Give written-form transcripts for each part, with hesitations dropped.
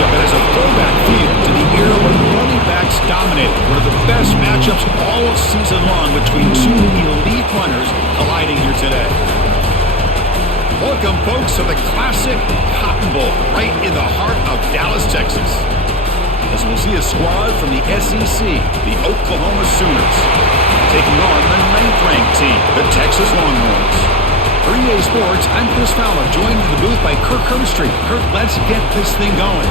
matchup that has a throwback feel to the era when running backs dominated. One of the best matchups all season long between two elite runners colliding here today. Welcome, folks, to the classic Cotton Bowl right in the heart of Dallas, Texas. As we'll see a squad from the SEC, the Oklahoma Sooners, taking on the 9th-ranked team, the Texas Longhorns. For EA Sports, I'm Chris Fowler, joined in the booth by Kirk Herbstreit. Kirk, let's get this thing going.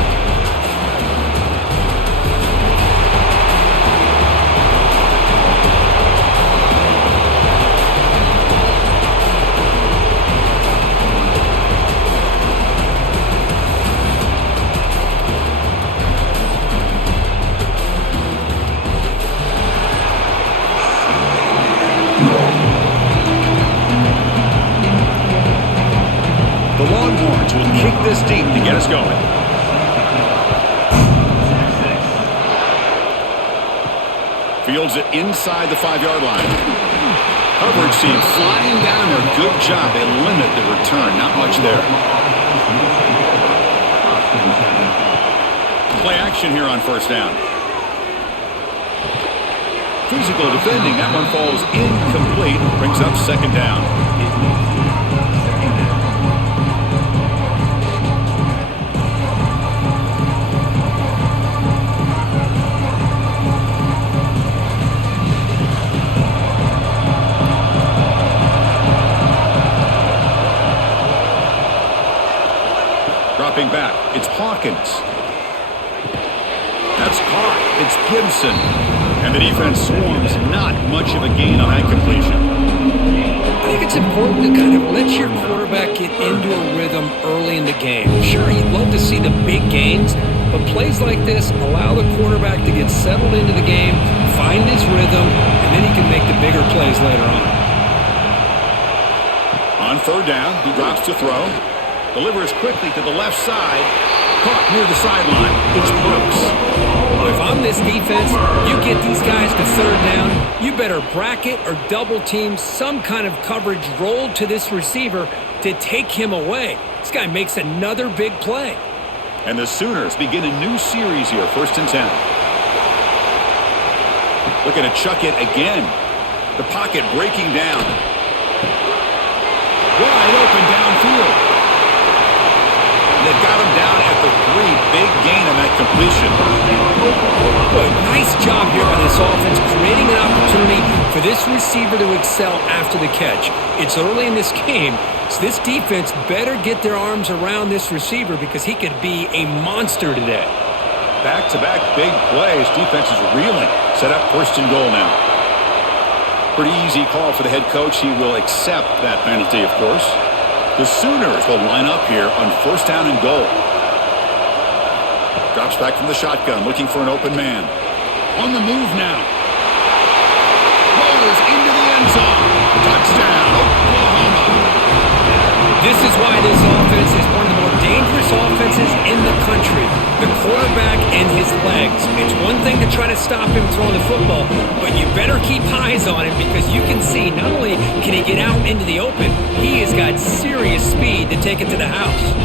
The Longhorns will kick this deep to get us going. Fields it inside the 5-yard line. Coverage team flying down there. Good job. They limit the return. Not much there. Play action here on first down. Physical defending. That one falls incomplete. Brings up second down. Dropping back, it's Hawkins. That's caught. It's Gibson. And the defense swarms. Not much of a gain on that completion. I think it's important to kind of let your quarterback get into a rhythm early in the game. Sure, you'd love to see the big gains, but plays like this allow the quarterback to get settled into the game, find his rhythm, and then he can make the bigger plays later on. On third down, he drops to throw. Delivers quickly to the left side. Caught near the sideline. It's Brooks. If I'm this defense, you get these guys to third down, you better bracket or double team some kind of coverage roll to this receiver to take him away. This guy makes another big play. And the Sooners begin a new series here, 1st and 10. Looking to chuck it again. The pocket breaking down. Wide open downfield. They've got him down at the 3. Big gain on that completion. Boy, nice job here by this offense, creating an opportunity for this receiver to excel after the catch. It's early in this game, so this defense better get their arms around this receiver because he could be a monster today. Back-to-back big plays. Defense is reeling. Set up 1st and goal now. Pretty easy call for the head coach. He will accept that penalty, of course. The Sooners will line up here on 1st down and goal. Drops back from the shotgun, looking for an open man. On the move now. Rolls into the end zone. Touchdown, Oklahoma. This is why this offense is one of the more dangerous offenses in the country. The quarterback and his legs. It's one thing to try to stop him throwing the football, but you better keep eyes on him because you can see not only can he get out into the open, he has got serious speed to take it to the house.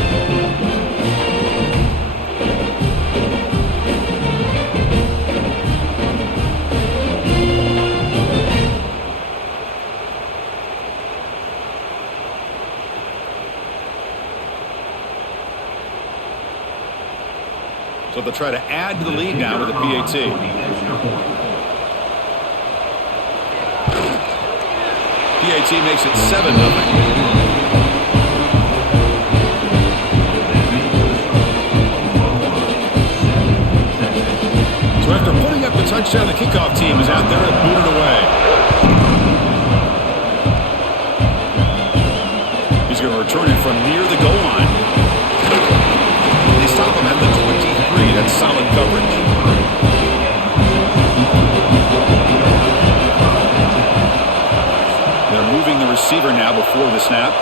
So they'll try to add to the lead now with a PAT. PAT makes it 7-0. So after putting up the touchdown, the kickoff team is out there and booted away. He's going to return it from near the goal line. They stop him at the 23. That's solid coverage. They're moving the receiver now before the snap.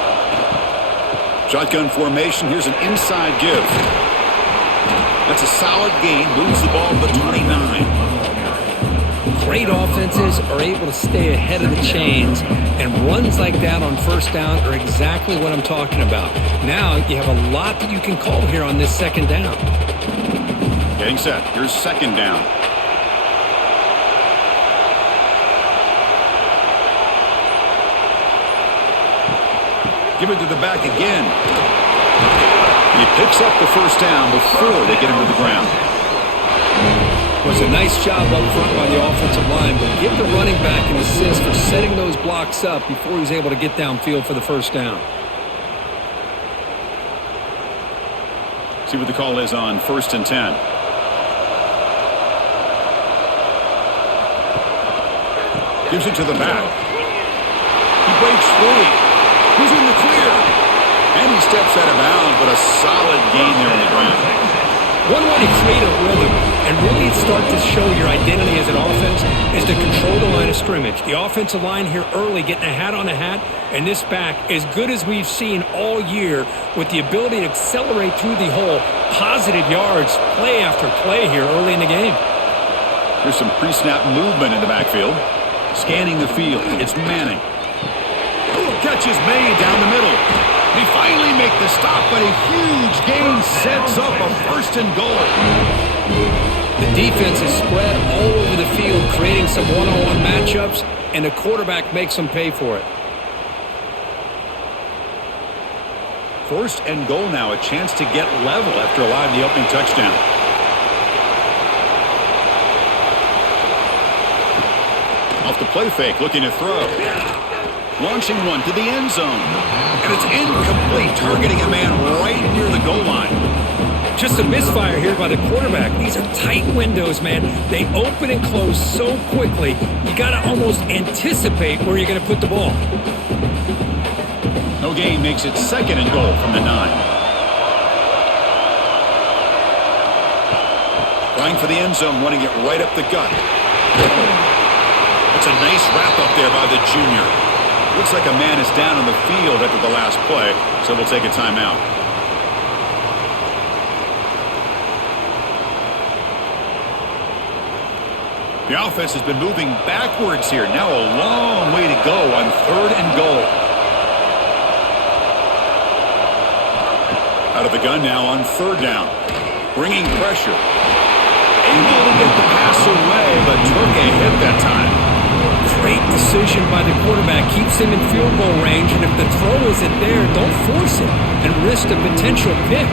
Shotgun formation. Here's an inside give. That's a solid gain. Moves the ball to the 29. Great offenses are able to stay ahead of the chains, and runs like that on 1st down are exactly what I'm talking about. Now you have a lot that you can call here on this 2nd down. Getting set. Here's second down. Give it to the back again. He picks up the first down before they get him to the ground. It was a nice job up front by the offensive line, but give the running back an assist for setting those blocks up before he was able to get downfield for the first down. See what the call is on 1st and 10. Gives it to the back. He breaks free. He's in the clear. And he steps out of bounds, but a solid gain there on the ground. One way to create a rhythm and really start to show your identity as an offense is to control the line of scrimmage. The offensive line here early getting a hat on a hat, and this back, as good as we've seen all year, with the ability to accelerate through the hole, positive yards, play after play here early in the game. There's some pre-snap movement in the backfield. Scanning the field, it's Manning. Catch is made down the middle. They finally make the stop, but a huge gain sets up a 1st and goal. The defense is spread all over the field, creating some one-on-one matchups, and the quarterback makes them pay for it. 1st and goal now, a chance to get level after allowing the opening touchdown. Off the play fake, looking to throw. Launching one to the end zone. And it's incomplete, targeting a man right near the goal line. Just a misfire here by the quarterback. These are tight windows, man. They open and close so quickly, you got to almost anticipate where you're going to put the ball. No gain makes it 2nd and goal from the 9. Going for the end zone, running it right up the gut. It's a nice wrap up there by the junior. Looks like a man is down on the field after the last play, so we'll take a timeout. The offense has been moving backwards here. Now a long way to go on 3rd and goal. Out of the gun now on 3rd down. Bringing pressure. Able to get the pass away, but took a hit that time. Great decision by the quarterback. Keeps him in field goal range, and if the throw isn't there, don't force it and risk a potential pick.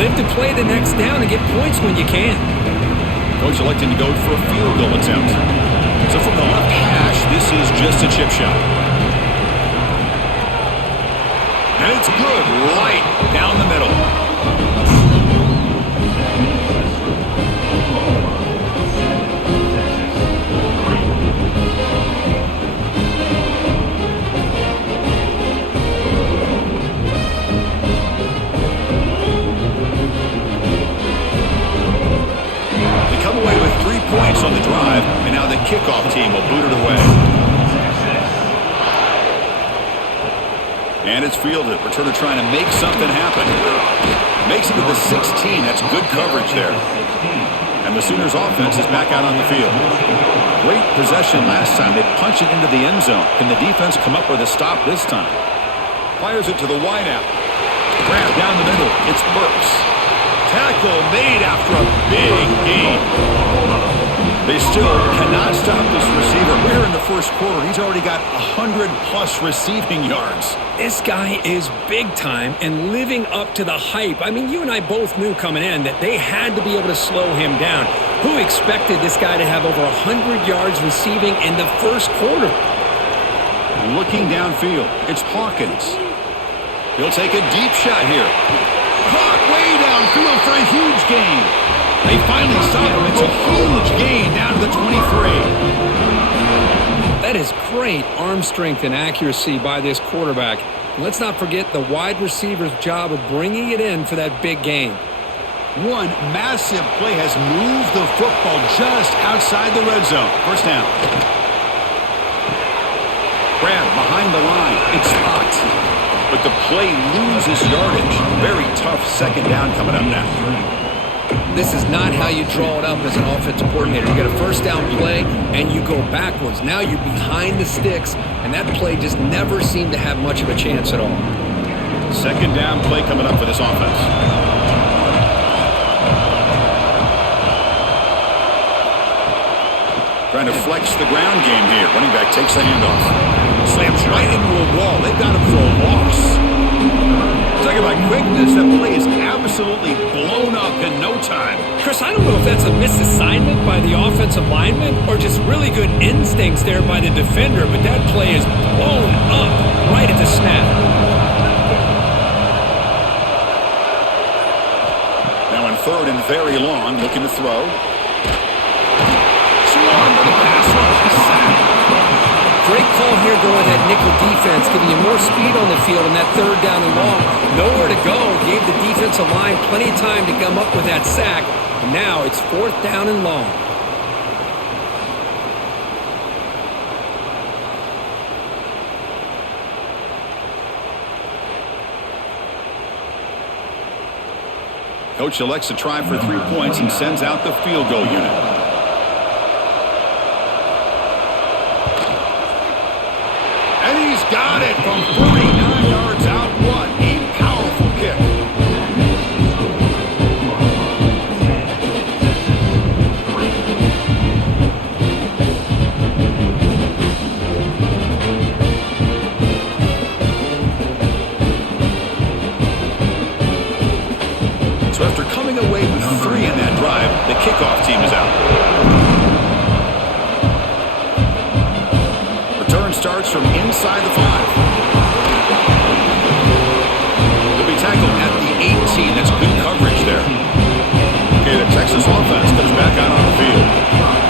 Live to play the next down and get points when you can. Coach electing to go for a field goal attempt. So from the left hash, this is just a chip shot. And it's good, right down the middle. Points on the drive, and now the kickoff team will boot it away. And it's fielded. Returner trying to make something happen. Makes it to the 16. That's good coverage there. And the Sooners offense is back out on the field. Great possession last time. They punch it into the end zone. Can the defense come up with a stop this time? Fires it to the wideout. Grab down the middle. It's Burks. Tackle made after a big gain. They still cannot stop this receiver. We're in the 1st quarter. He's already got 100+ receiving yards. This guy is big time and living up to the hype. I mean, you and I both knew coming in that they had to be able to slow him down. Who expected this guy to have over 100 yards receiving in the 1st quarter? Looking downfield, it's Hawkins. He'll take a deep shot here. Caught way downfield for a huge gain. They finally stop him. It's a huge gain down to the 23. That is great arm strength and accuracy by this quarterback. Let's not forget the wide receiver's job of bringing it in for that big gain. One massive play has moved the football just outside the red zone. 1st down. Grab behind the line. It's blocked. But the play loses yardage. Very tough 2nd down coming up now. This is not how you draw it up as an offensive coordinator. You get a 1st down play, and you go backwards. Now you're behind the sticks, and that play just never seemed to have much of a chance at all. 2nd down play coming up for this offense. Trying to flex the ground game here. Running back takes the handoff. Slams right into a wall. They've got him for a loss. Talking about quickness, that play is absolutely blown up in no time. Chris, I don't know if that's a misassignment by the offensive lineman or just really good instincts there by the defender, but that play is blown up right at the snap. Now in third and very long, looking to throw. Swung for the pass rush. Sack. Great call here going with that nickel defense, giving you more speed on the field in that third down and long. Nowhere to go. Gave the defensive line plenty of time to come up with that sack. And now it's fourth down and long. Coach elects to try for 3 points and sends out the field goal unit. And he's got it from 49 yards out. What a powerful kick. So after coming away with 3 in that drive, the kickoff team is out. Return starts from inside the 5. He'll be tackled at the 18. That's good coverage there. Okay, the Texas offense comes back out on the field.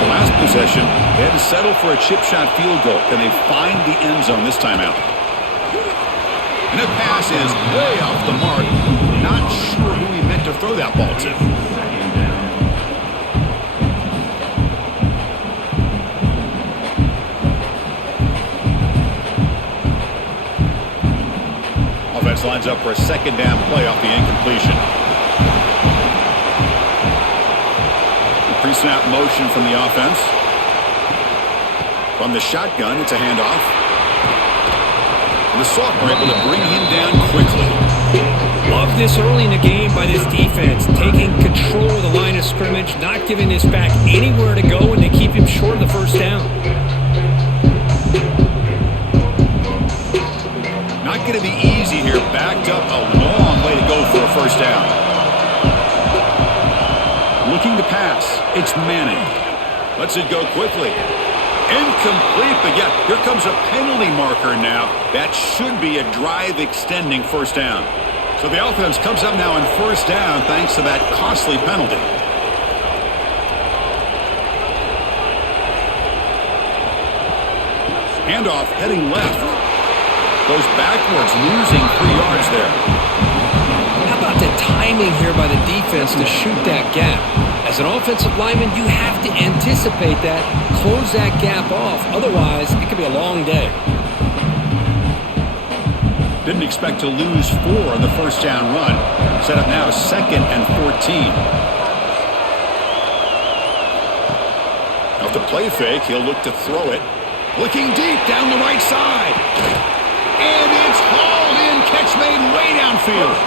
The last possession, they had to settle for a chip shot field goal. Can they find the end zone this time out? And the pass is way off the mark. Not sure who he meant to throw that ball to. Offense lines up for a second down play off the incompletion. The pre-snap motion from the offense. From the shotgun, it's a handoff. And the sophomore able to bring him down quickly. Love this early in the game by this defense, taking control of the line of scrimmage, not giving this back anywhere to go, and they keep him short of the first down. Not going to be easy here. Backed up a long way to go for a first down. Looking to pass. It's Manning. Lets it go quickly. Incomplete, but yeah, here comes a penalty marker now. That should be a drive-extending first down. So the offense comes up now on first down thanks to that costly penalty. Handoff heading left. Goes backwards, losing 3 yards there. How about the timing here by the defense to shoot that gap? As an offensive lineman, you have to anticipate that, close that gap off. Otherwise, it could be a long day. Didn't expect to lose 4 on the first down run. Set up now 2nd and 14. Off the play fake, he'll look to throw it. Looking deep down the right side. And it's hauled in. Catch made way downfield.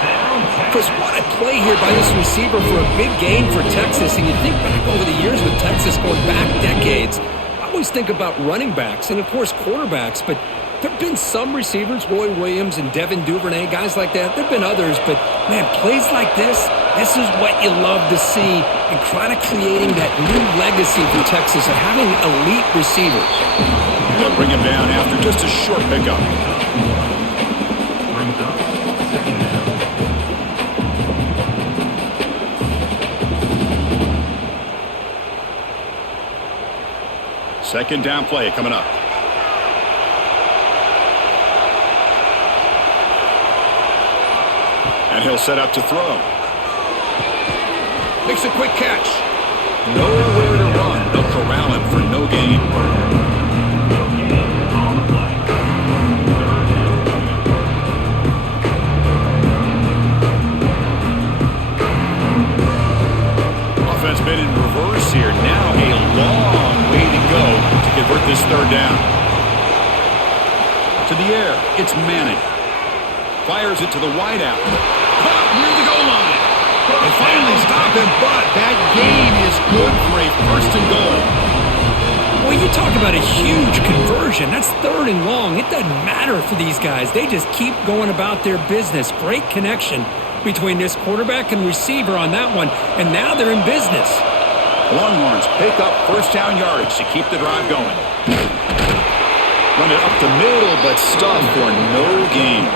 Chris, what a play here by this receiver for a big gain for Texas. And you think back over the years with Texas going back decades, I always think about running backs and, of course, quarterbacks. But there have been some receivers, Roy Williams and Devin Duvernay, guys like that. There have been others. But, man, plays like this is what you love to see and kind of creating that new legacy for Texas of having elite receivers. They'll bring him down after just a short pickup. Second down play coming up. And he'll set up to throw. Makes a quick catch. Nowhere to run. They'll corral him for no gain. Offense been in reverse here. Now a long way to go to convert this third down. To the air, it's Manning. Fires it to the wideout. Caught near the goal line. They finally stop him, but that gain is good for a 1st and goal. Well, Well, you talk about a huge conversion. That's 3rd and long. It doesn't matter for these guys. They just keep going about their business. Great connection between this quarterback and receiver on that one, and now they're in business. Longhorns pick up first down yardage to keep the drive going. Run it up the middle, but stuffed for no gain.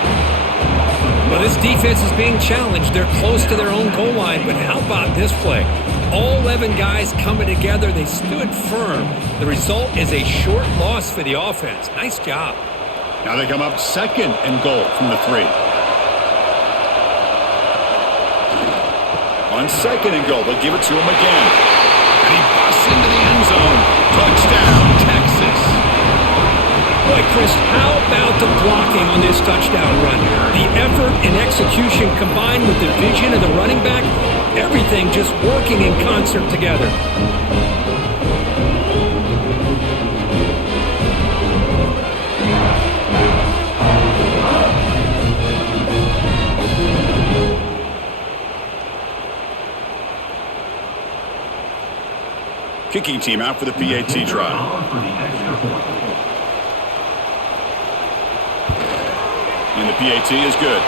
Well, this defense is being challenged. They're close to their own goal line, but how about this play? All 11 guys coming together. They stood firm. The result is a short loss for the offense. Nice job. Now they come up 2nd and goal from the 3. On 2nd and goal, they'll give it to him again. And he busts into the end zone. Touchdown, Texas. Boy, Chris, how about the blocking on this touchdown run? The effort and execution combined with the vision of the running back, everything just working in concert together. Kicking team out for the PAT try. And the PAT is good.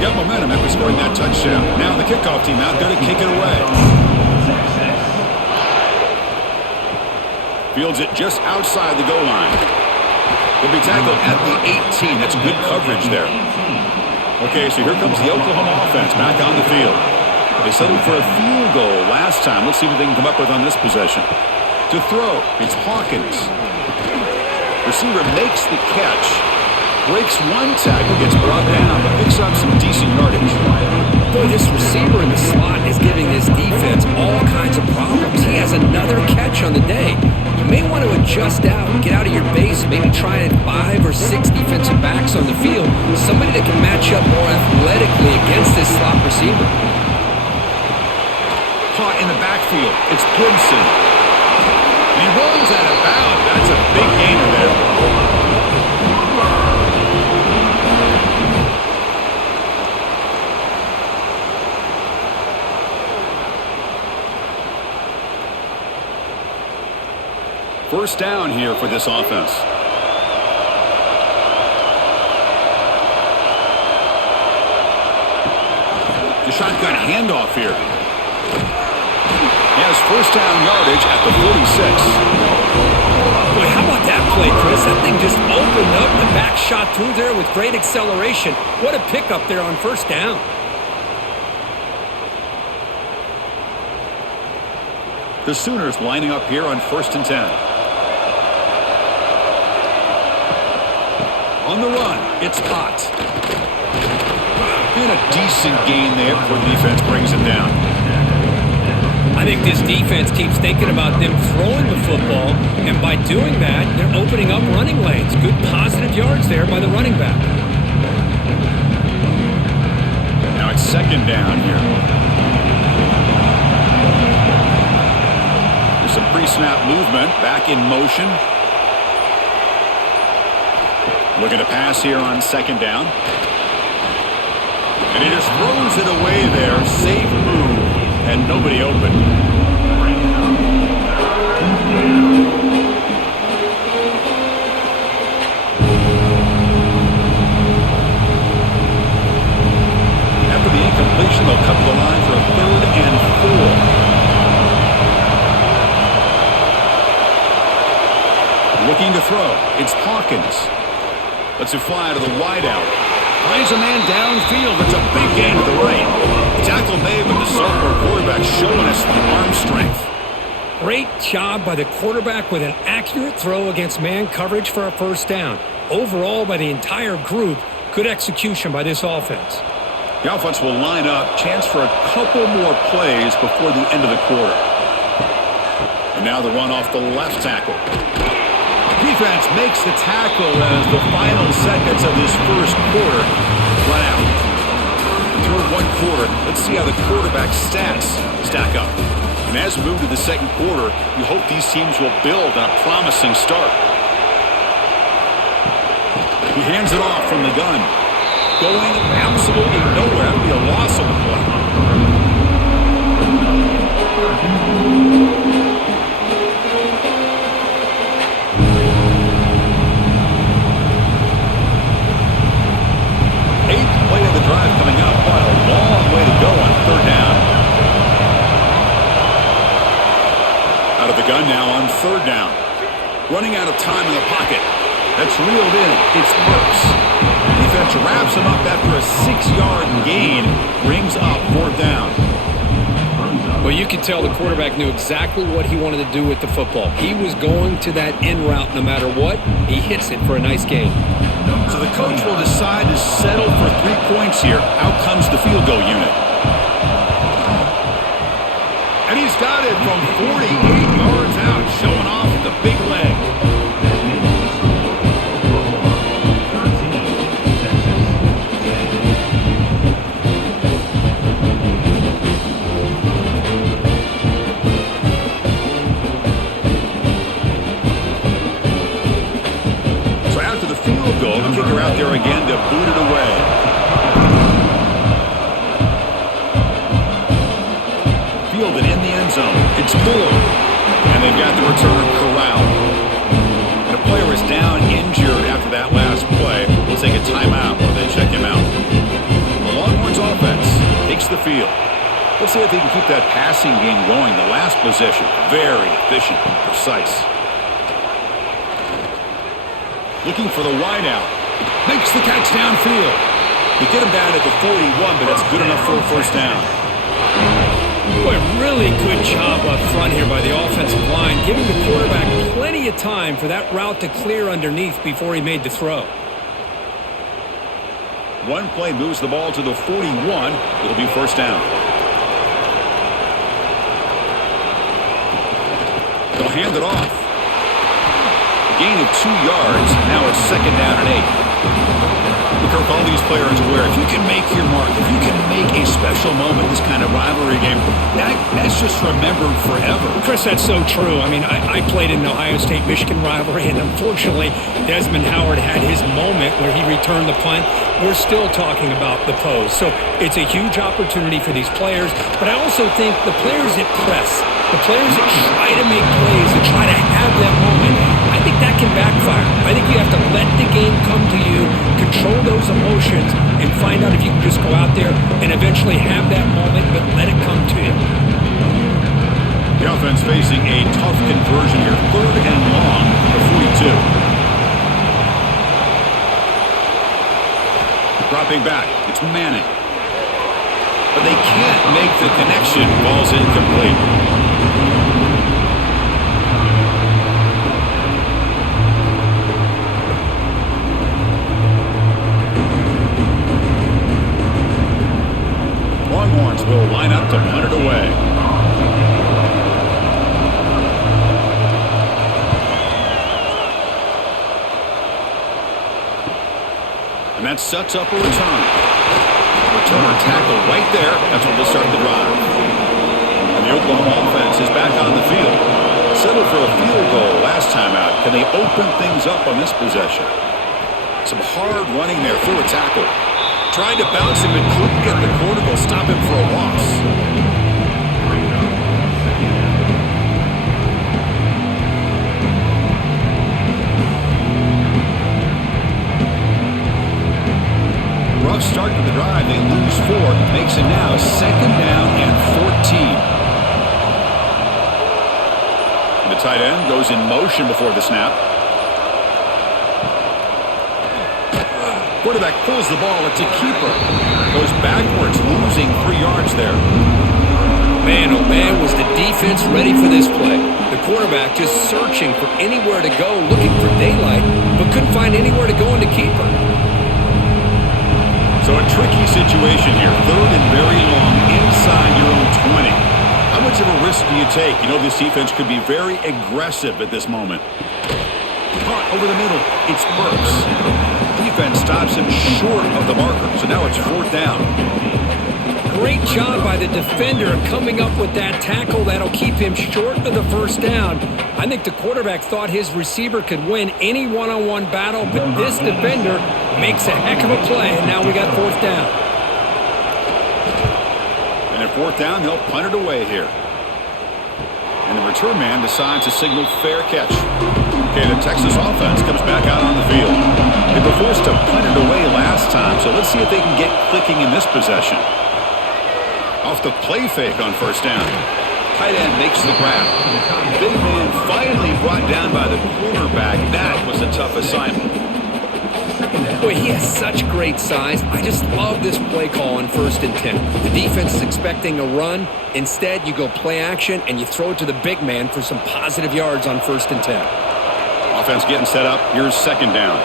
Got momentum after scoring that touchdown. Now the kickoff team out there to kick it away. Fields it just outside the goal line. He'll be tackled at the 18. That's good coverage there. Okay, so here comes the Oklahoma offense back on the field. They settled for a field goal last time. Let's see what they can come up with on this possession. To throw, it's Hawkins. Receiver makes the catch. Breaks one tackle, gets brought down, but picks up some decent yardage. Boy, this receiver in the slot is giving this defense all kinds of problems. He has another catch on the day. You may want to adjust out, get out of your base, maybe try at 5 or 6 defensive backs on the field. Somebody that can match up more athletically against this slot receiver. Caught in the backfield. It's Gibson. And he rolls out of bounds. That's a big gainer there. First down here for this offense. The shotgun handoff here. He has first down yardage at the 46. Boy, how about that play, Chris? That thing just opened up. The back shot through there with great acceleration. What a pickup there on first down. The Sooners lining up here on 1st and 10. On the run, it's Potts. And a decent gain there before the defense brings him down. I think this defense keeps thinking about them throwing the football, and by doing that, they're opening up running lanes. Good positive yards there by the running back. Now it's 2nd down here. There's some pre-snap movement, back in motion. Looking to pass here on 2nd down. And he just throws it away there. Safe move. And nobody open. After the incompletion, they'll cut the line for a 3rd and 4. Looking to throw. It's Hawkins. Lets it fly to the wideout. Finds a man downfield. That's a big gain to the right. Tackle made, but the sophomore quarterback showing us the arm strength. Great job by the quarterback with an accurate throw against man coverage for a first down. Overall, by the entire group, good execution by this offense. The offense will line up. Chance for a couple more plays before the end of the quarter. And now the run off the left tackle. Defense makes the tackle as the final seconds of this first quarter run out. Through 1 quarter, let's see how the quarterback stats stack up. And as we move to the 2nd quarter, you hope these teams will build on a promising start. He hands it off from the gun. Going absolutely nowhere. That would be a loss of the play. Eighth play of the drive coming up, but a long way to go on third down. Out of the gun now on third down. Running out of time in the pocket. That's reeled in. It's Burks. Defense wraps him up after a 6-yard gain. Brings up fourth down. Well, you could tell the quarterback knew exactly what he wanted to do with the football. He was going to that in route no matter what. He hits it for a nice gain. So the coach will decide to settle for 3 points here. Out comes the field goal unit. And he's got it from 48 yards out, showing off the big leg. The kicker out there again to boot it away. Fielded in the end zone. It's Bull. And they've got the returner corralled. And a player is down injured after that last play. We'll take a timeout while they check him out. The Longhorns offense takes the field. Let's see if they can keep that passing game going. The last possession, very efficient and precise. Looking for the wideout. Makes the catch downfield. They get him down at the 41, but that's good enough for a first down. Boy, really good job up front here by the offensive line, giving the quarterback plenty of time for that route to clear underneath before he made the throw. One play moves the ball to the 41. It'll be first down. They'll hand it off. Gain of 2 yards. Now it's second down and 8. Kirk, all these players aware, if you can make your mark, if you can make a special moment, this kind of rivalry game, that's just remembered forever. Chris, that's so true. I mean, I played in the Ohio State-Michigan rivalry, and unfortunately, Desmond Howard had his moment where he returned the punt. We're still talking about the pose. So it's a huge opportunity for these players, but I also think the players that press, the players that try to make plays, that try to have that moment, I think that can backfire. I think you have to let the game come to you, control those emotions, and find out if you can just go out there and eventually have that moment, but let it come to you. The offense facing a tough conversion here. Third and long for 42. Dropping back. It's Manning. But they can't make the connection. Ball's incomplete. Longhorns will line up to punt it away. And that sets up a return. Returner tackle right there. That's what will start the drive. And the Oklahoma offense is back on the field. Settled for a field goal last time out. Can they open things up on this possession? Some hard running there through a tackle. Tried to bounce him and couldn't get the corner to stop him for a loss. Rough start to the drive. They lose 4. Makes it now second down and 14. And the tight end goes in motion before the snap. Quarterback pulls the ball. It's a keeper. Goes backwards, losing 3 yards there. Man, oh man, was the defense ready for this play. The quarterback just searching for anywhere to go, looking for daylight, but couldn't find anywhere to go into keeper. So a tricky situation here. Third and very long inside your own 20. How much of a risk do you take? You know this defense could be very aggressive at this moment. Caught over the middle. It's Burks. Defense stops him short of the marker, so now it's fourth down. Great job by the defender coming up with that tackle that'll keep him short of the first down. I think the quarterback thought his receiver could win any one-on-one battle, but this defender makes a heck of a play, and now we got fourth down. And at fourth down, they'll punt it away here. And the return man decides to signal fair catch. Okay, the Texas offense comes back out on the field. They were forced to punt it away last time, so let's see if they can get clicking in this possession. Off the play fake on first down. Tight end makes the grab. Big man finally brought down by the quarterback. That was a tough assignment. Boy, he has such great size. I just love this play call on 1st and 10. The defense is expecting a run. Instead, you go play action, and you throw it to the big man for some positive yards on 1st and 10. Offense getting set up. Here's second down.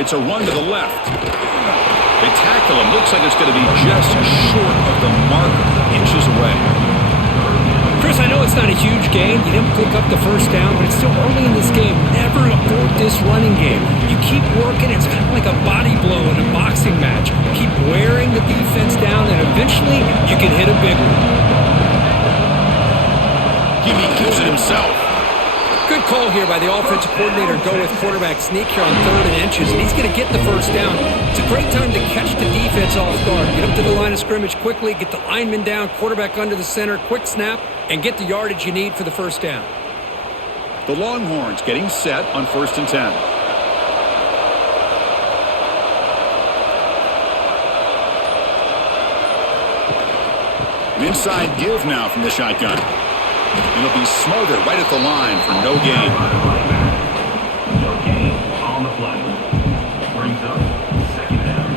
It's a run to the left. They tackle him. Looks like it's going to be just short of the mark, inches away. Chris, I know it's not a huge gain. You didn't pick up the first down, but it's still early in this game. Never abort this running game. You keep working. It's kind of like a body blow in a boxing match. Keep wearing the defense down, and eventually you can hit a big one. He keeps it himself. Good call here by the offensive coordinator. Go with quarterback sneak here on 3rd and inches, and he's going to get the first down. It's a great time to catch the defense off guard. Get up to the line of scrimmage quickly, get the lineman down, quarterback under the center, quick snap, and get the yardage you need for the first down. The Longhorns getting set on 1st and 10. An inside give now from the shotgun. It'll be smothered right at the line for no gain. No gain on the play. Brings up second down.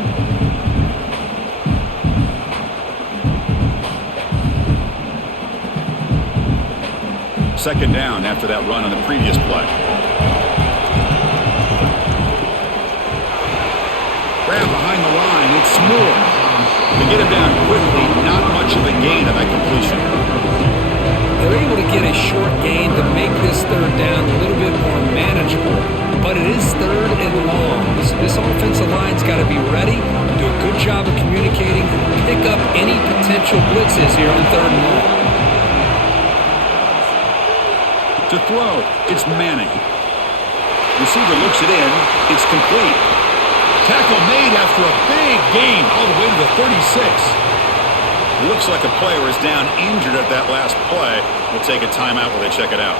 Second down after that run on the previous play. Grab behind the line. It's Moore. They get him down quickly. Not much of a gain of that completion. They're able to get a short gain to make this third down a little bit more manageable, but it is 3rd and long. This offensive line's got to be ready, do a good job of communicating, and pick up any potential blitzes here on 3rd and long. To throw, it's Manning. Receiver looks it in. It's complete. Tackle made after a big gain all the way to the 36. Looks like a player is down injured at that last play. We'll take a timeout while they check it out.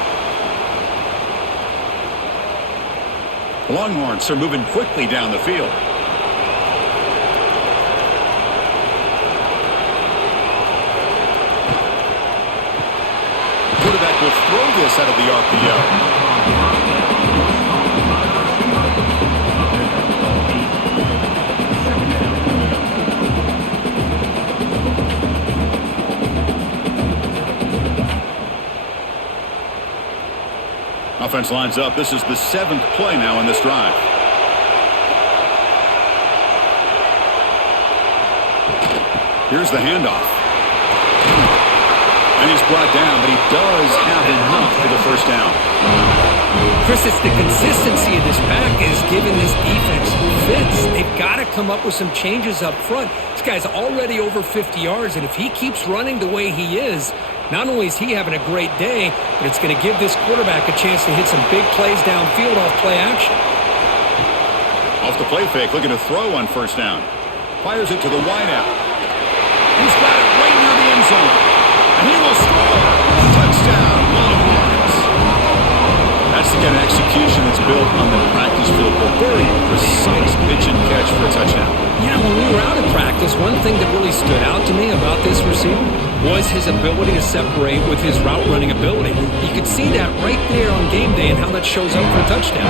The Longhorns are moving quickly down the field. Quarterback will throw this out of the RPO. Offense lines up. This is the 7th play now in this drive. Here's the handoff. And he's brought down, but he does have enough for the first down. Chris, it's the consistency of this back is giving this defense fits. They've got to come up with some changes up front. This guy's already over 50 yards, and if he keeps running the way he is, not only is he having a great day, but it's going to give this quarterback a chance to hit some big plays downfield off play action. Off the play fake, looking to throw on first down. Fires it to the wideout. He's got it right near the end zone. And he will score. Touchdown, Longhorns. That's the kind of execution that's built on the practice field. A very precise pitch and catch for a touchdown. Yeah, when we were out at practice, one thing that really stood out to me about this receiver was his ability to separate with his route running ability. You could see that right there on game day and how that shows up for a touchdown.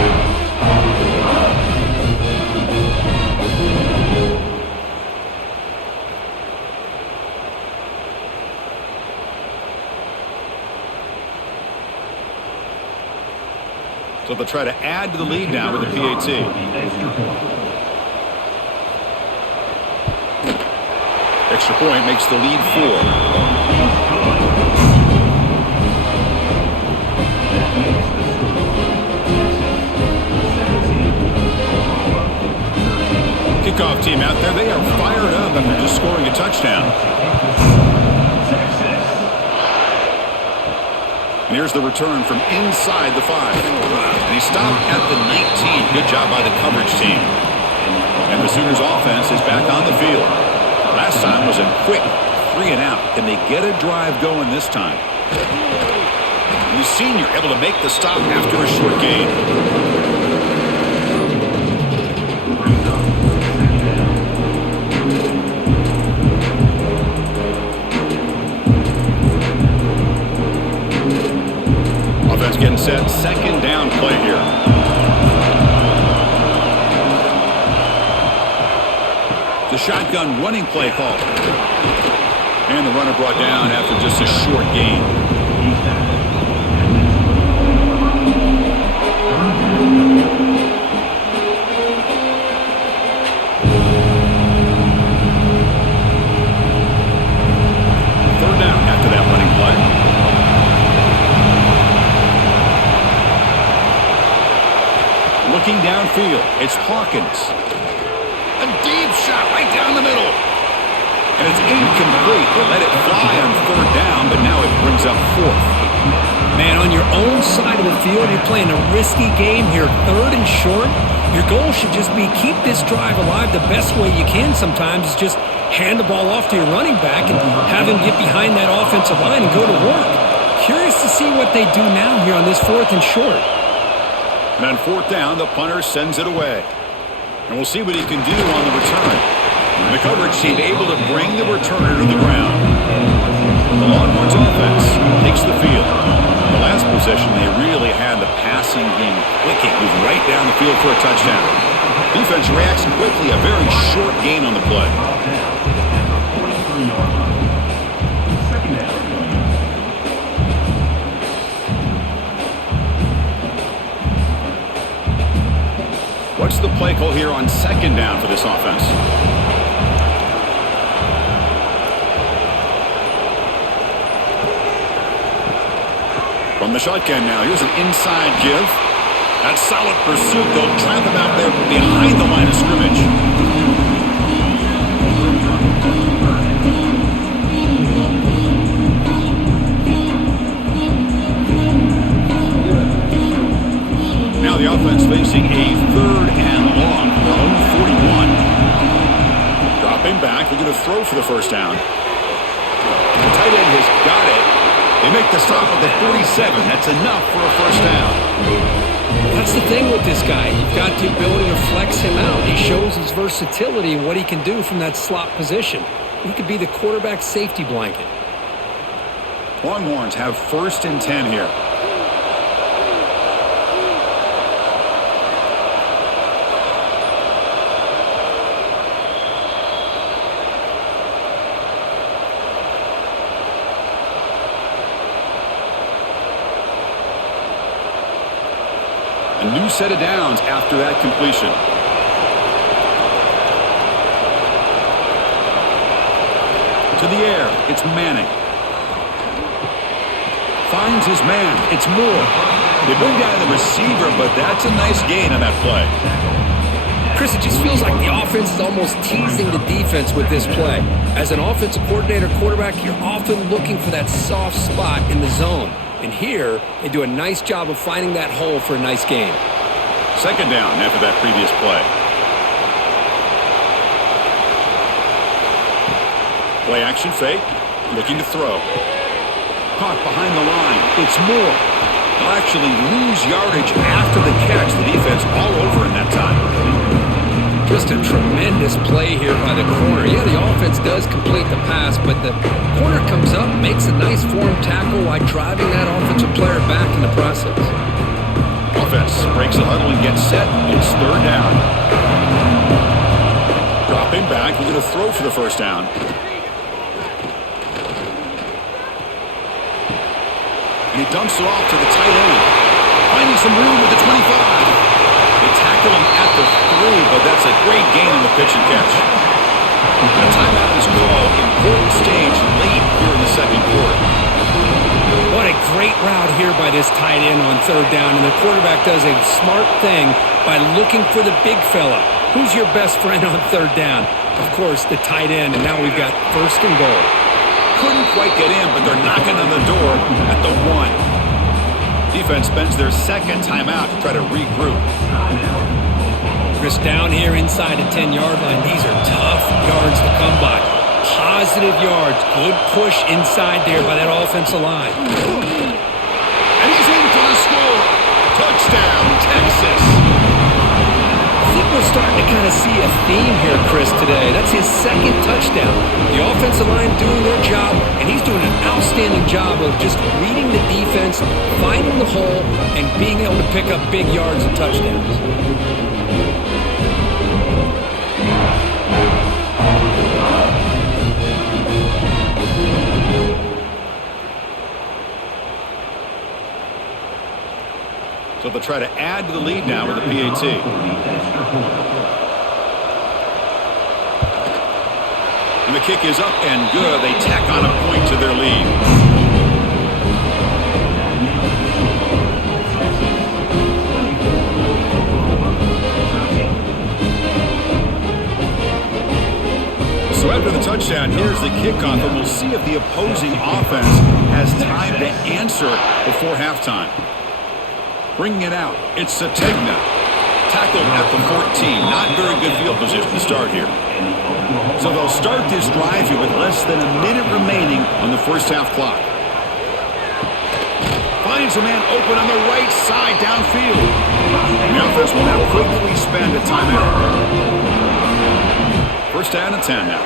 So they'll try to add to the lead now with the PAT. Extra point makes the lead 4. Kickoff team out there, they are fired up. up after just scoring a touchdown. And here's the return from inside the 5. And he stopped at the 19. Good job by the coverage team. And the Sooners offense is back on the field. Last time was a quick 3 and out. Can they get a drive going this time? And the senior able to make the stop after a short gain. Offense getting set. Second down play here. The shotgun running play call. And the runner brought down after just a short gain. Third down after that running play. Looking downfield, it's Hawkins. A deep shot right down the middle. And it's incomplete. They let it fly on third down, but now it brings up fourth. Man, on your own side of the field, you're playing a risky game here. Third and short. Your goal should just be keep this drive alive the best way you can sometimes is just hand the ball off to your running back and have him get behind that offensive line and go to work. Curious to see what they do now here on this fourth and short. And on fourth down, the punter sends it away. And we'll see what he can do on the return. The coverage team able to bring the returner to the ground. The Longhorns offense takes the field. The last possession, they really had the passing game clicking, moving right down the field for a touchdown. Defense reacts quickly, a very short gain on the play. What's the play call here on second down for this offense? From the shotgun now, here's an inside give. That's solid pursuit. They'll trap him out there behind the line of scrimmage. Now the offense facing a third and long from their own 41. Dropping back, they're going to throw for the first down. The tight end has got it. They make the stop at the 47. That's enough for a first down. That's the thing with this guy. You've got the ability to flex him out. He shows his versatility and what he can do from that slot position. He could be the quarterback safety blanket. Longhorns have first and 10 here. A new set of downs after that completion. To the air, it's Manning. Finds his man, it's Moore. They bring down the receiver, but that's a nice gain on that play. Chris, it just feels like the offense is almost teasing the defense with this play. As an offensive coordinator, quarterback, you're often looking for that soft spot in the zone. And here, they do a nice job of finding that hole for a nice gain. Second down after that previous play. Play action fake, looking to throw. Caught behind the line, it's Moore. They'll actually lose yardage after the catch. The defense all over in that time. Just a tremendous play here by the corner. Yeah, the offense does complete the pass, but the corner comes up, makes a nice form tackle while driving that offensive player back in the process. Offense breaks the huddle and gets set. It's third down. Dropping back, we're going to throw for the first down. And he dumps it off to the tight end. Finding some room with the 25. They tackle him at the 3, but that's a great gain on the pitch and catch. A timeout is called. Important stage late here in the second quarter. What a great route here by this tight end on third down, and the quarterback does a smart thing by looking for the big fella. Who's your best friend on third down? Of course, the tight end, and now we've got first and goal. Couldn't quite get in, but they're knocking on the door at the 1. Defense spends their second timeout to try to regroup. Chris, down here inside the 10-yard line, these are tough yards to come by. Positive yards, good push inside there by that offensive line. And he's in for the score. Touchdown, Texas. I think we're starting to kind of see a theme here, Chris, today. That's his second touchdown. The offensive line doing their job, and he's doing an outstanding job of just reading the defense, finding the hole, and being able to pick up big yards and touchdowns. So they'll try to add to the lead now with the PAT. And the kick is up and good. They tack on a point to their lead. So after the touchdown, here's the kickoff, and we'll see if the opposing offense has time to answer before halftime. Bringing it out, it's Sategna. Tackled at the 14. Not very good field position to start here. So they'll start this drive here with less than a minute remaining on the first half clock. Finds a man open on the right side downfield. And the offense will now quickly spend a timeout. First down and 10 now.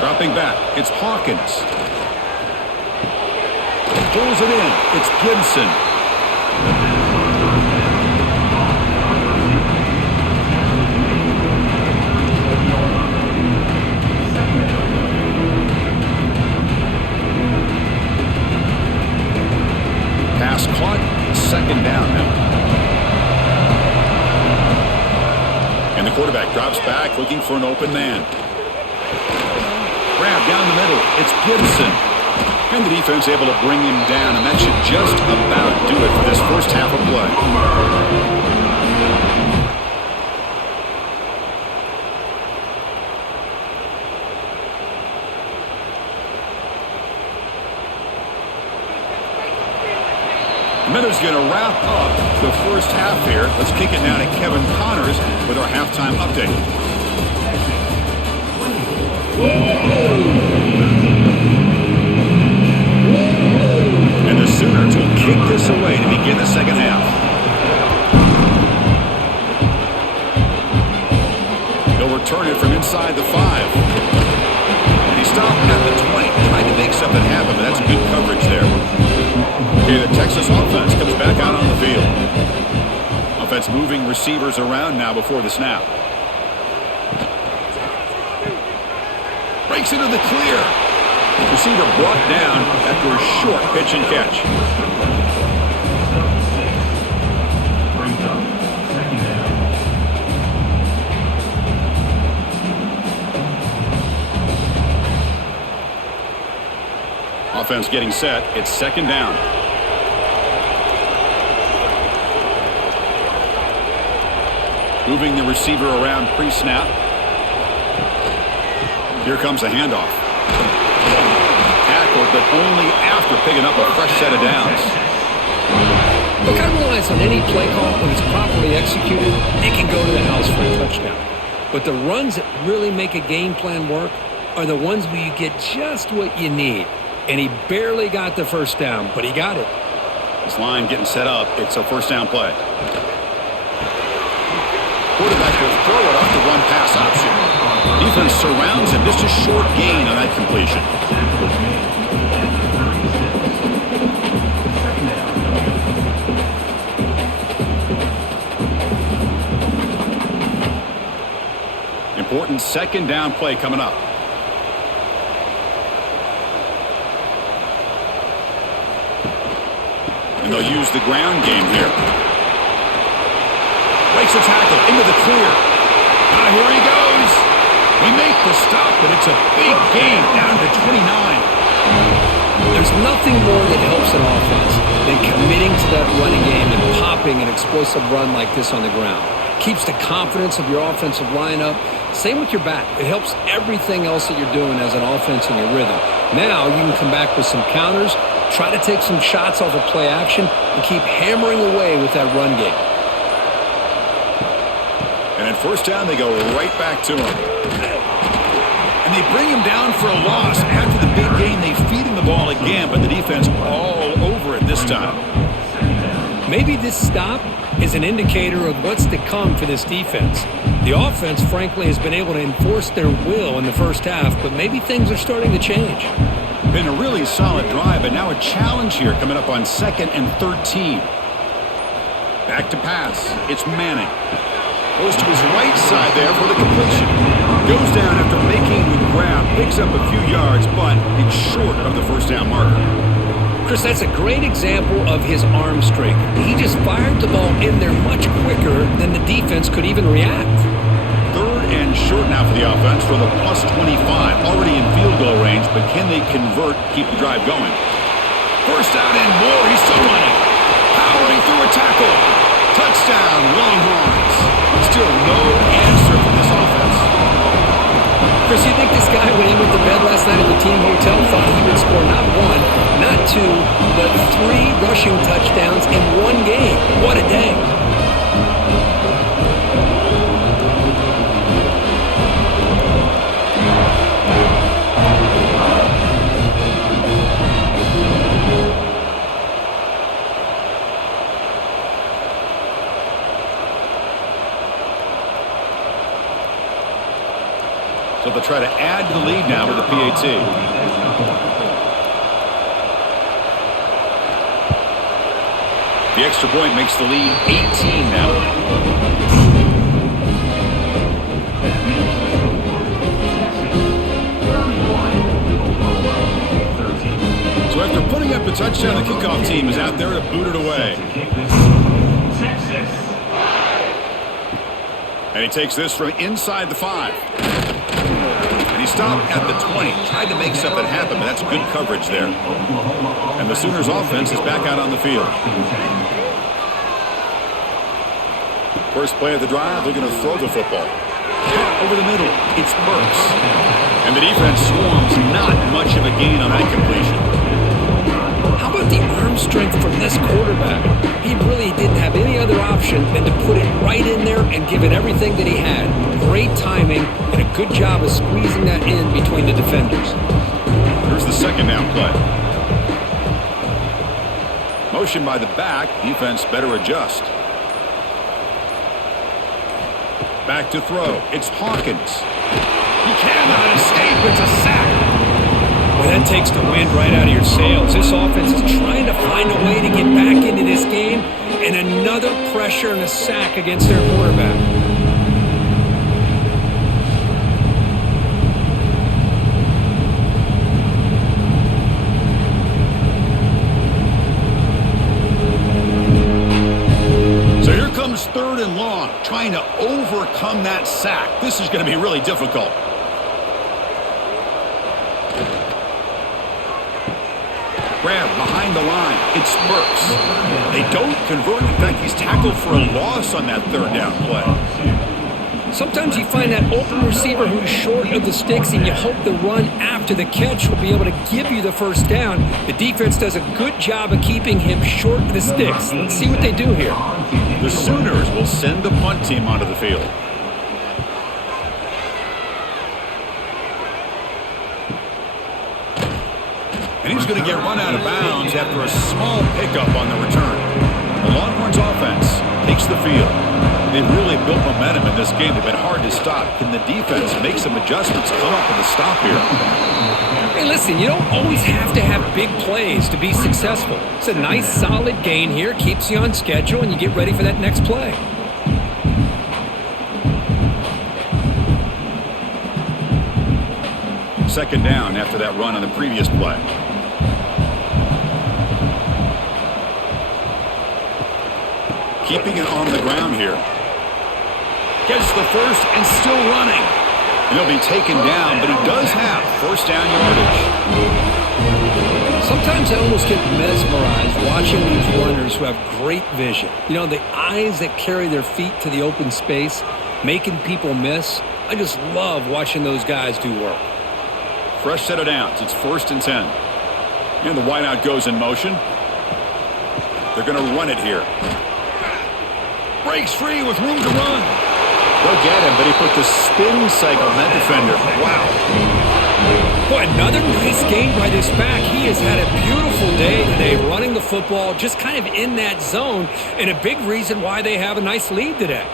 Dropping back, it's Hawkins. Pulls it in, it's Gibson. Pass caught, second down now. And the quarterback drops back looking for an open man. Grab down the middle, it's Gibson. And the defense able to bring him down, and that should just about do it for this first half of play. Miller's going to wrap up the first half here. Let's kick it now to Kevin Connors with our halftime update. And the Sooners will kick this away to begin the second half. They'll return it from inside the 5. And he stopped at the 20, trying to make something happen, but that's good coverage there. Okay, the Texas offense comes back out on the field. Offense moving receivers around now before the snap. Breaks into the clear. Receiver brought down after a short pitch and catch. Brings up second down. Offense getting set. It's second down. Moving the receiver around pre-snap. Here comes a handoff. Tackled, but only after picking up a fresh set of downs. Look, I realize on any play call, when it's properly executed, it can go to the house for a touchdown. But the runs that really make a game plan work are the ones where you get just what you need. And he barely got the first down, but he got it. This line getting set up. It's a first down play. Quarterback will throw it off the run pass option. Defense surrounds him. Just a short gain on that completion. Important second down play coming up. And they'll use the ground game here. Breaks a tackle into the clear. Now here he goes. We make the stop, but it's a big gain down to 29. There's nothing more that helps an offense than committing to that running game and popping an explosive run like this on the ground. Keeps the confidence of your offensive lineup. Same with your back. It helps everything else that you're doing as an offense in your rhythm. Now you can come back with some counters, try to take some shots off of play action, and keep hammering away with that run game. And at first down, they go right back to him. And they bring him down for a loss. After the big gain, they feed him the ball again, but the defense all over it this time. Maybe this stop is an indicator of what's to come for this defense. The offense, frankly, has been able to enforce their will in the first half, but maybe things are starting to change. Been a really solid drive, but now a challenge here coming up on 2nd and 13. Back to pass. It's Manning. Goes to his right side there for the completion. Goes down after making the grab, picks up a few yards, but it's short of the first down marker. Chris, that's a great example of his arm strength. He just fired the ball in there much quicker than the defense could even react. 3rd and short now for the offense for the plus 25. Already in field goal range, but can they convert, keep the drive going? First down and more. He's still running. Powering through a tackle. Touchdown, Longhorns. Still no answer from this offense. Chris, you think this guy went in with the bed last night at the team hotel, thought he would score not 1, not 2, but 3 rushing touchdowns in one game? What a day. So they'll try to add to the lead now with the PAT. The extra point makes the lead 18 now. So after putting up a touchdown, the kickoff team is out there to boot it away. And he takes this from inside the 5. And he stopped at the 20. Tried to make something happen, but that's good coverage there. And the Sooners offense is back out on the field. First play of the drive, they're going to throw the football. Over the middle, it's Burks. And the defense swarms, not much of a gain on that completion. How about the arm strength from this quarterback? He really didn't have any other option than to put it right in there and give it everything that he had. Great timing and a good job of squeezing that in between the defenders. Here's the second down play. Motion by the back. Defense better adjust. Back to throw. It's Hawkins. He cannot escape. It's a sack. Well, that takes the wind right out of your sails. This offense is trying to find a way to get back into this game, and another pressure and a sack against their quarterback. So here comes 3rd and long, trying to overcome that sack. This is going to be really difficult. Grab behind the line. It's Burks. They don't convert. In fact, he's tackled for a loss on that 3rd down play. Sometimes you find that open receiver who's short of the sticks, and you hope the run after the catch will be able to give you the first down. The defense does a good job of keeping him short of the sticks. Let's see what they do here. The Sooners will send the punt team onto the field. And he's going to get run out of bounds after a small pickup on the return. The Longhorns offense takes the field. They've really built momentum in this game. They've been hard to stop. Can the defense make some adjustments, come up with a stop here? Hey, listen, you don't always have to have big plays to be successful. It's a nice, solid gain here. Keeps you on schedule, and you get ready for that next play. Second down after that run on the previous play. Keeping it on the ground here. Gets the first and still running. And he'll be taken down, but he does have first down yardage. Sometimes I almost get mesmerized watching these runners who have great vision. You know, the eyes that carry their feet to the open space, making people miss. I just love watching those guys do work. Fresh set of downs. It's 1st and 10. And the wideout goes in motion. They're going to run it here. Breaks free with room to run. They'll get him, but he put the spin cycle on that defender. Wow. Boy, another nice game by this back. He has had a beautiful day today running the football, just kind of in that zone, and a big reason why they have a nice lead today.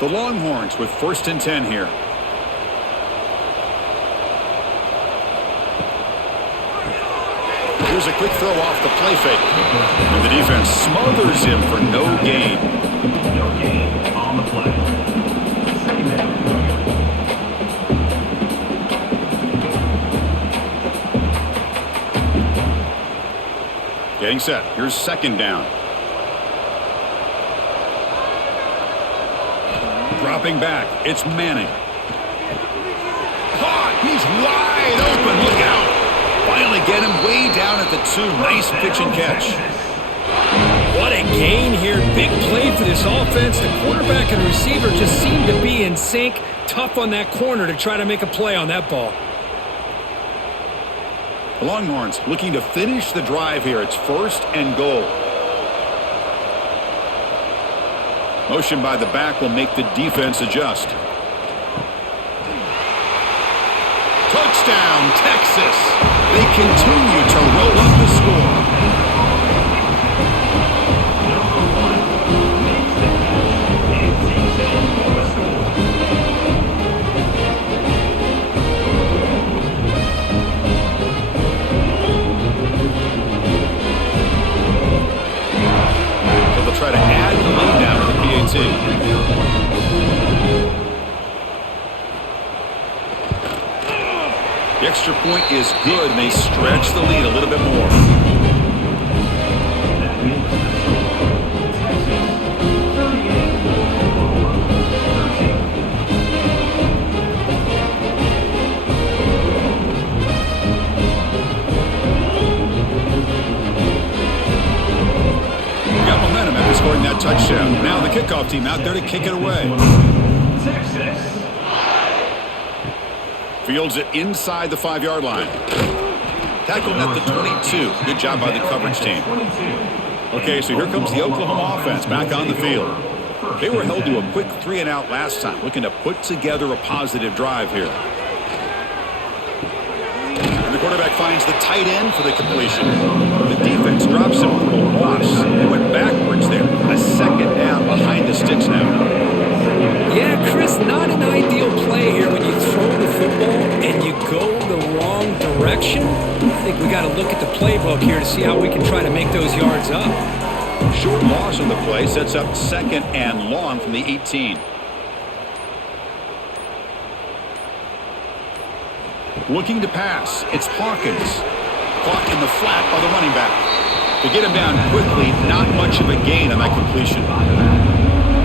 The Longhorns with 1st and 10 here. Here's a quick throw off the play fake. And the defense smothers him for no gain. No gain on the play. 2nd down. Getting set. Here's 2nd down. Dropping back. It's Manning. Caught. He's wide open. Look out. Finally get him way down at the 2. Nice pitch and catch. What a gain here. Big play for this offense. The quarterback and receiver just seem to be in sync. Tough on that corner to try to make a play on that ball. The Longhorns looking to finish the drive here. It's 1st and goal. Motion by the back will make the defense adjust. Touchdown, Texas. They continue to roll up the score. So they'll try to add the lead now to the PAT. The extra point is good, and they stretch the lead a little bit more. Got momentum after scoring that touchdown. Now the kickoff team out there to kick it away. Texas. Fields it inside the 5-yard line. Tackled at the 22. Good job by the coverage team. Okay, so here comes the Oklahoma offense back on the field. They were held to a quick 3-and-out last time, looking to put together a positive drive here. And the quarterback finds the tight end for the completion. The defense drops him for a loss. They went backwards there. A 2nd down behind the sticks now. Yeah, Chris, not an ideal play here when you throw the football and you go the wrong direction. I think we got to look at the playbook here to see how we can try to make those yards up. Short loss on the play sets up 2nd and long from the 18. Looking to pass. It's Hawkins. Caught in the flat by the running back. To get him down quickly, not much of a gain on that completion.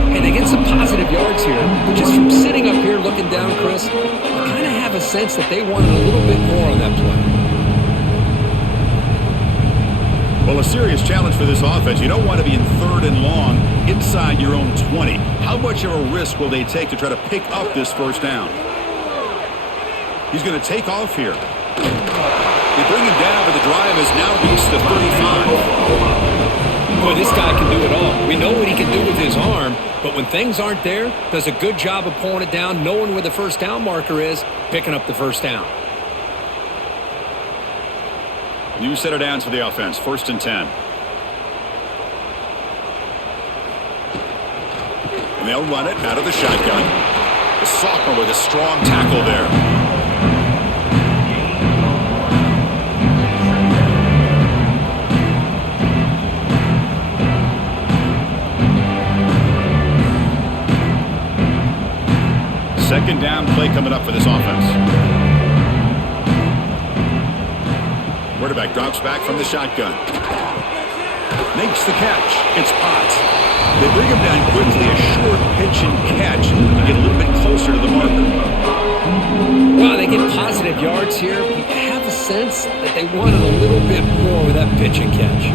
And they get some positive yards here. But just from sitting up here looking down, Chris, I kind of have a sense that they wanted a little bit more on that play. Well, a serious challenge for this offense. You don't want to be in 3rd and long inside your own 20. How much of a risk will they take to try to pick up this 1st down? He's going to take off here. They bring him down, but the drive has now reached the 35. Boy, this guy can do it all. We know what he can do with his arm, but when things aren't there, does a good job of pulling it down, knowing where the 1st down marker is, picking up the 1st down. New set of downs for the offense. 1st and 10. And they'll run it out of the shotgun. The sophomore with a strong tackle there. Second down play coming up for this offense. Quarterback drops back from the shotgun. Makes the catch. It's Potts. They bring him down quickly. A short pitch and catch to get a little bit closer to the marker. Well, they get positive yards here. I have a sense that they wanted a little bit more with that pitch and catch.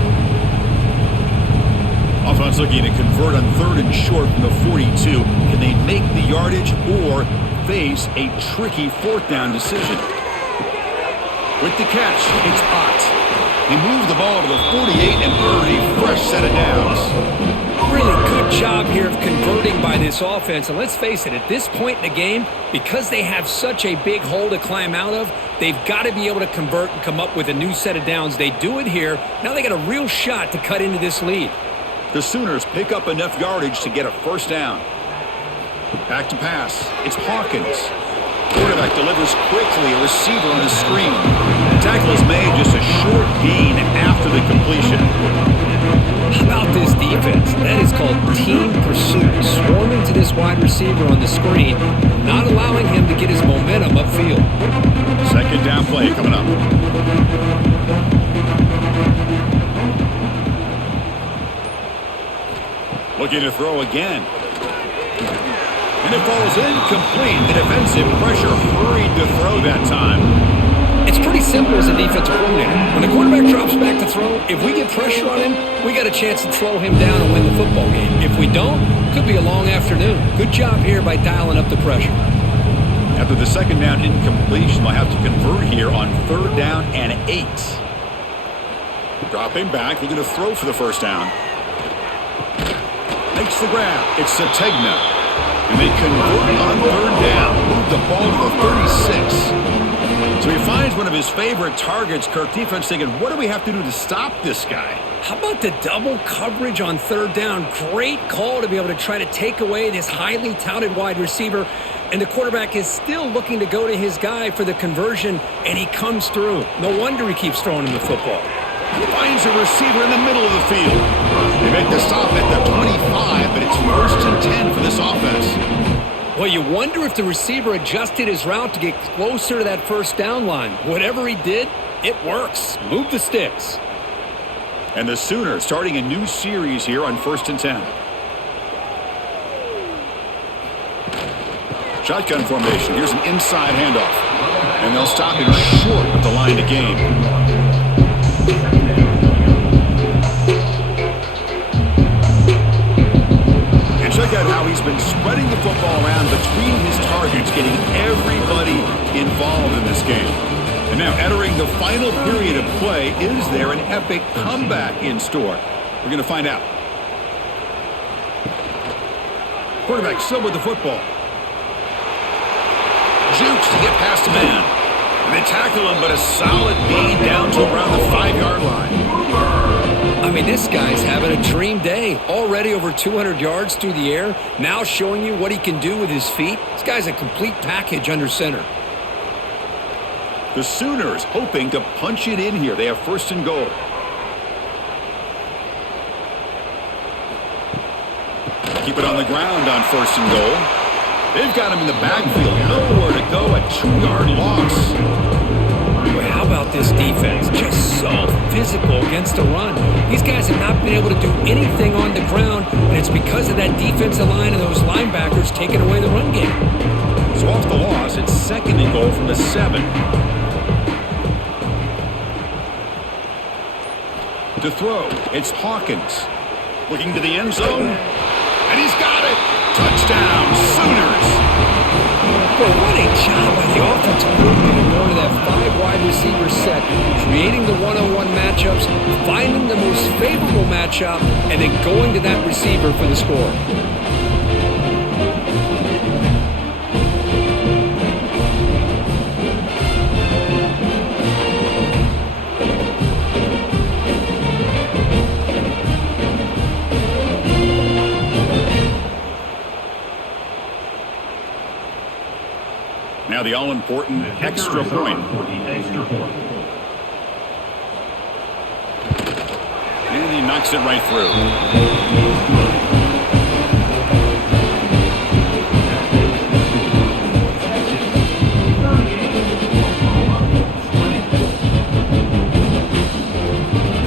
Offense looking to convert on 3rd and short from the 42. Can they make the yardage or face a tricky 4th down decision? With the catch, it's Ott. He moved the ball to the 48 and earned a fresh set of downs. Really good job here of converting by this offense. And let's face it, at this point in the game, because they have such a big hole to climb out of, they've got to be able to convert and come up with a new set of downs. They do it here. Now they got a real shot to cut into this lead. The Sooners pick up enough yardage to get a 1st down. Back to pass. It's Hawkins. Quarterback delivers quickly, a receiver on a screen. Tackle is made, just a short gain after the completion. How about this defense? That is called team pursuit. Swarming to this wide receiver on the screen, not allowing him to get his momentum upfield. 2nd down play coming up. Looking to throw again. And it falls incomplete. The defensive pressure hurried to throw that time. It's pretty simple as a defensive coordinator. When the quarterback drops back to throw, if we get pressure on him, we got a chance to slow him down and win the football game. If we don't, could be a long afternoon. Good job here by dialing up the pressure. After the 2nd down incompletion, they'll have to convert here on 3rd down and 8. Dropping back, looking to throw for the 1st down. Makes the grab. It's Sategna. And they convert on 3rd down. Move the ball to the 36. So he finds one of his favorite targets. Kirk defense thinking, what do we have to do to stop this guy? How about the double coverage on 3rd down? Great call to be able to try to take away this highly touted wide receiver. And the quarterback is still looking to go to his guy for the conversion, and he comes through. No wonder he keeps throwing him the football. Finds a receiver in the middle of the field. They make the stop at the 25, but it's 1st and 10 for this offense. Well, you wonder if the receiver adjusted his route to get closer to that 1st down line. Whatever he did, it works. Move the sticks. And the Sooners starting a new series here on 1st and 10. Shotgun formation. Here's an inside handoff. And they'll stop him short of the line to gain. Check out how he's been spreading the football around between his targets, getting everybody involved in this game. And now entering the final period of play, is there an epic comeback in store? We're going to find out. Quarterback still with the football. Jukes to get past a man. And they tackle him, but a solid gain down to around the 5-yard line. I mean, this guy's having a dream day. Already over 200 yards through the air. Now showing you what he can do with his feet. This guy's a complete package under center. The Sooners hoping to punch it in here. They have 1st and goal. Keep it on the ground on 1st and goal. They've got him in the backfield. Nowhere to go. A 2-yard loss. How about this defense? Just so physical against the run. These guys have not been able to do anything on the ground, and it's because of that defensive line and those linebackers taking away the run game. So off the loss, it's 2nd and goal from the 7. To throw, it's Hawkins. Looking to the end zone, and he's got it! Touchdown, Sooners! Well, what a job by the offensive coordinator going to that 5-wide receiver set, creating the one-on-one matchups, finding the most favorable matchup, and then going to that receiver for the score. Now the all-important extra point. And he knocks it right through.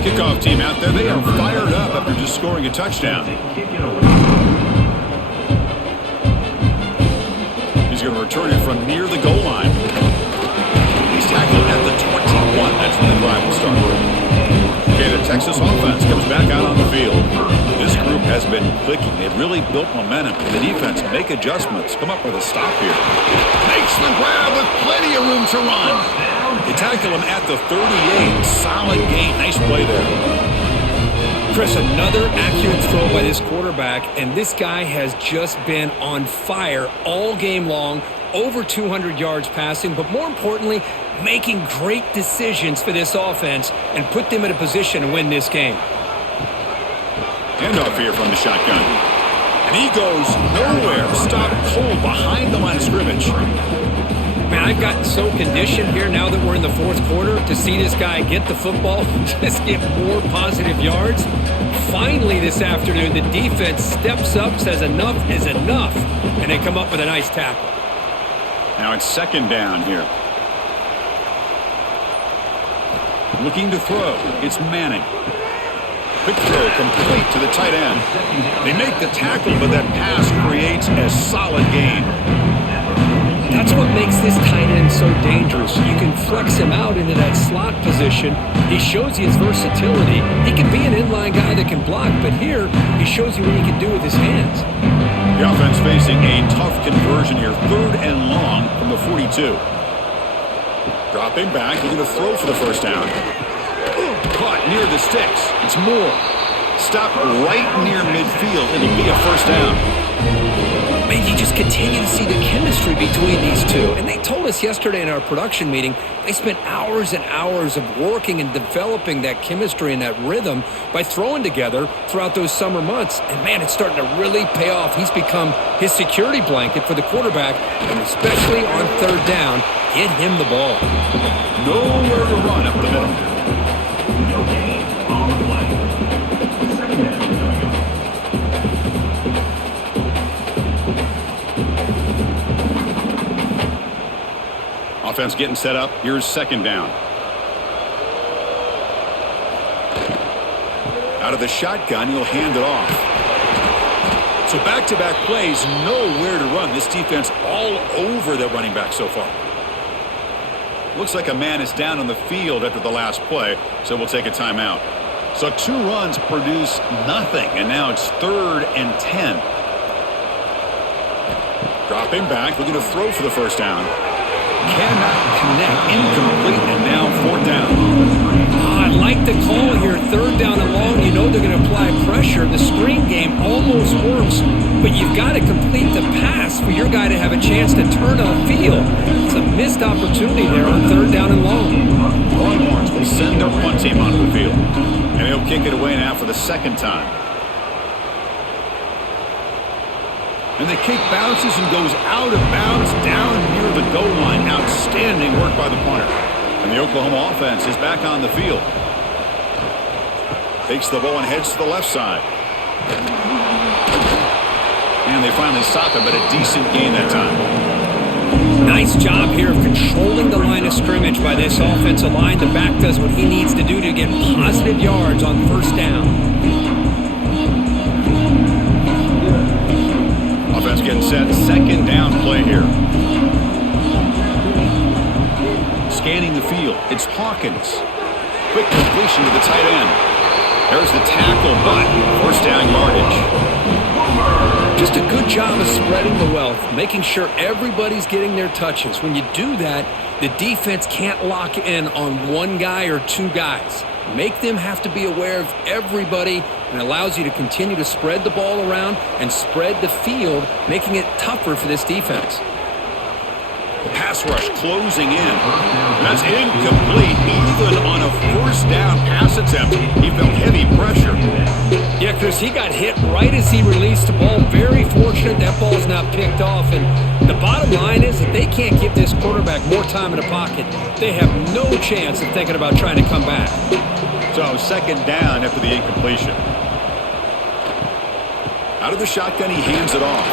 Kickoff team out there. They are fired up after just scoring a touchdown. He's going to return it from near the goal line. He's tackled at the 21. Texas offense comes back out on the field. This group has been clicking. They've really built momentum. The defense make adjustments. Come up with a stop here. Makes the grab with plenty of room to run. They tackle him at the 38. Solid gain. Nice play there. Chris, another accurate throw by this quarterback, and this guy has just been on fire all game long. Over 200 yards passing, but more importantly, making great decisions for this offense and put them in a position to win this game. Handoff here from the shotgun. And he goes nowhere. Stopped cold behind the line of scrimmage. Man, I've gotten so conditioned here now that we're in the fourth quarter to see this guy get the football, just get more positive yards. Finally this afternoon, the defense steps up, says enough is enough, and they come up with a nice tackle. Now it's second down here. Looking to throw. It's Manning. Quick throw complete to the tight end. They make the tackle, but that pass creates a solid gain. That's what makes this tight end so dangerous. You can flex him out into that slot position. He shows you his versatility. He can be an inline guy that can block, but here he shows you what he can do with his hands. The offense facing a tough conversion here. Third and long from the 42. Dropping back, looking to throw for the first down. Caught near the sticks. It's Moore. Stop right near midfield, and it'll be a first down. Man, you just continue to see the chemistry between these two. And they told us yesterday in our production meeting, they spent hours and hours of working and developing that chemistry and that rhythm by throwing together throughout those summer months. And man, it's starting to really pay off. He's become his security blanket for the quarterback, and especially on third down, get him the ball. Nowhere to run up the middle. No gain on the play. Second down. Offense getting set up. Here's second down. Out of the shotgun, he'll hand it off. So back-to-back plays, nowhere to run. This defense all over the running back so far. Looks like a man is down on the field after the last play, so we'll take a timeout. So 2 runs produce nothing, and now it's 3rd and 10. Dropping back, looking to throw for the first down. Cannot connect, incomplete, and now 4th down. I like the call here, 3rd down and long. You know they're going to apply pressure. The screen game almost works, but you've got to complete the pass for your guy to have a chance to turn upfield. It's a missed opportunity there on 3rd down and long. Longhorns will send their punt team onto the field, and they'll kick it away now for the 2nd time. And the kick bounces and goes out of bounds down near the goal line. Outstanding work by the punter. And the Oklahoma offense is back on the field. Takes the ball and heads to the left side. And they finally stop him, but a decent gain that time. Nice job here of controlling the line of scrimmage by this offensive line. The back does what he needs to do to get positive yards on 1st down. Offense getting set. 2nd down play here. Scanning the field. It's Hawkins. Quick completion to the tight end. There's the tackle, but 1st down yardage. Just a good job of spreading the wealth, making sure everybody's getting their touches. When you do that, the defense can't lock in on one guy or 2 guys. Make them have to be aware of everybody, and allows you to continue to spread the ball around and spread the field, making it tougher for this defense. The pass rush closing in. That's incomplete. Even on a 1st down pass attempt, he felt heavy pressure. Yeah, Chris, he got hit right as he released the ball. Very fortunate that ball's not picked off. And the bottom line is that they can't give this quarterback more time in the pocket. They have no chance of thinking about trying to come back. So 2nd down after the incompletion. Out of the shotgun, he hands it off.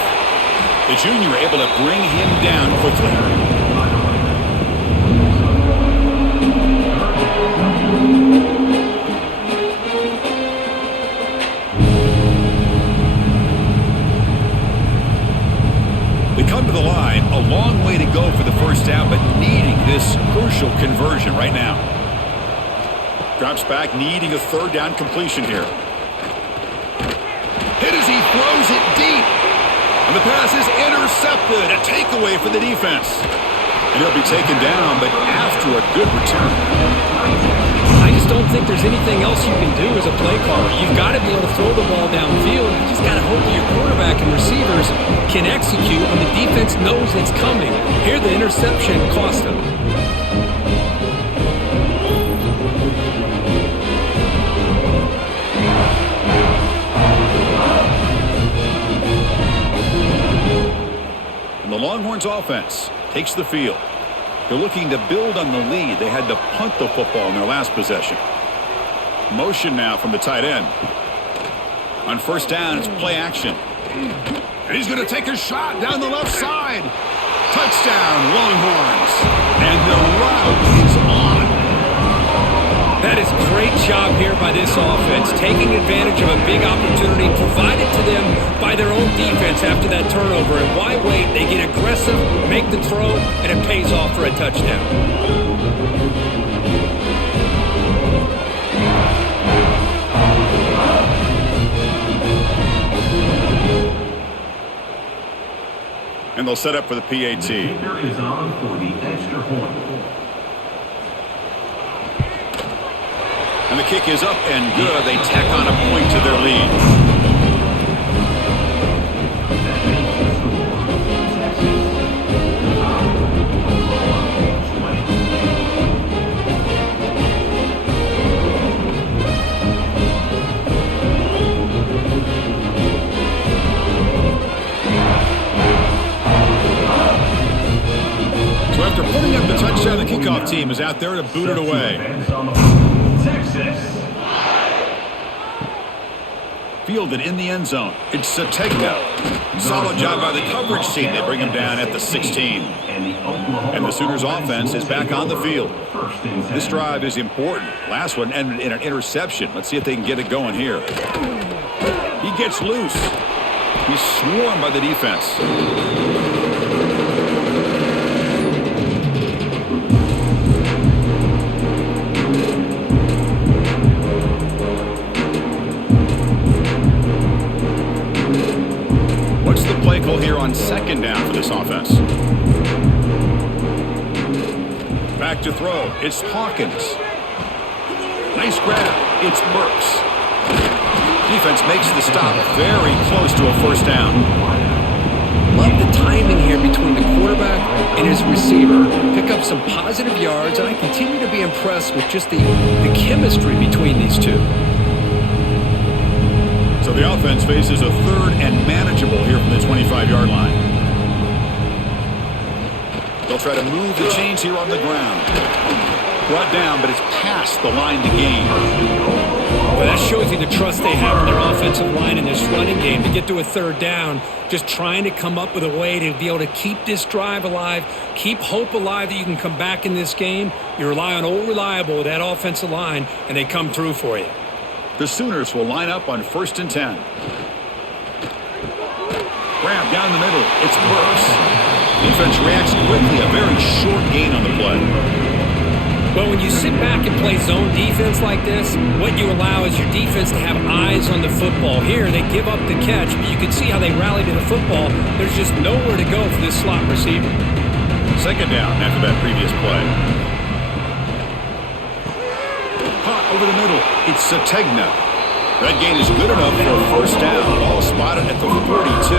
The junior able to bring him down quickly. They come to the line, a long way to go for the 1st down, but needing this crucial conversion right now. Drops back, needing a third down completion here. Hit as he throws it deep. And the pass is intercepted. A takeaway for the defense. And he'll be taken down, but after a good return. I just don't think there's anything else you can do as a play caller. You've got to be able to throw the ball downfield. You just got to hope that your quarterback and receivers can execute when the defense knows it's coming. Here, the interception cost him. And the Longhorns offense takes the field. They're looking to build on the lead. They had to punt the football in their last possession. Motion now from the tight end. On first down, it's play action. And he's going to take a shot down the left side. Touchdown, Longhorns. And the route is on. That is a great job here by this offense, taking advantage of a big opportunity provided to them by their own defense after that turnover. And why wait? They get aggressive, make the throw, and it pays off for a touchdown. And they'll set up for the PAT. The kicker is on for the extra point. And the kick is up and good. They tack on a point to their lead. That makes the score So after putting up the touchdown, the kickoff team is out there to boot it away. Texas. Fielded in the end zone. It's Sategno. Solid job by the coverage team. They bring him down at the 16. And the Sooners offense is back on the field. This drive is important. Last one ended in an interception. Let's see if they can get it going here. He gets loose. He's swarmed by the defense. What's the play call here on second down for this offense? Back to throw. It's Hawkins. Nice grab. It's Burks. Defense makes the stop very close to a first down. Love the timing here between the quarterback and his receiver. Pick up some positive yards, and I continue to be impressed with just the chemistry between these two. So the offense faces a third and manageable here from the 25-yard line. They'll try to move the chains here on the ground. Brought down, but it's past the line to gain. Well, that shows you the trust they have in their offensive line in this running game to get to a third down, just trying to come up with a way to be able to keep this drive alive, keep hope alive that you can come back in this game. You rely on Old Reliable with that offensive line, and they come through for you. The Sooners will line up on 1st and 10. Grab down the middle. It's Burks. Defense reacts quickly. A very short gain on the play. Well, when you sit back and play zone defense like this, what you allow is your defense to have eyes on the football. Here, they give up the catch, but you can see how they rally to the football. There's just nowhere to go for this slot receiver. Second down after that previous play. Caught over the middle. It's Sategno. That gain is good enough for a first down. Ball spotted at the 42.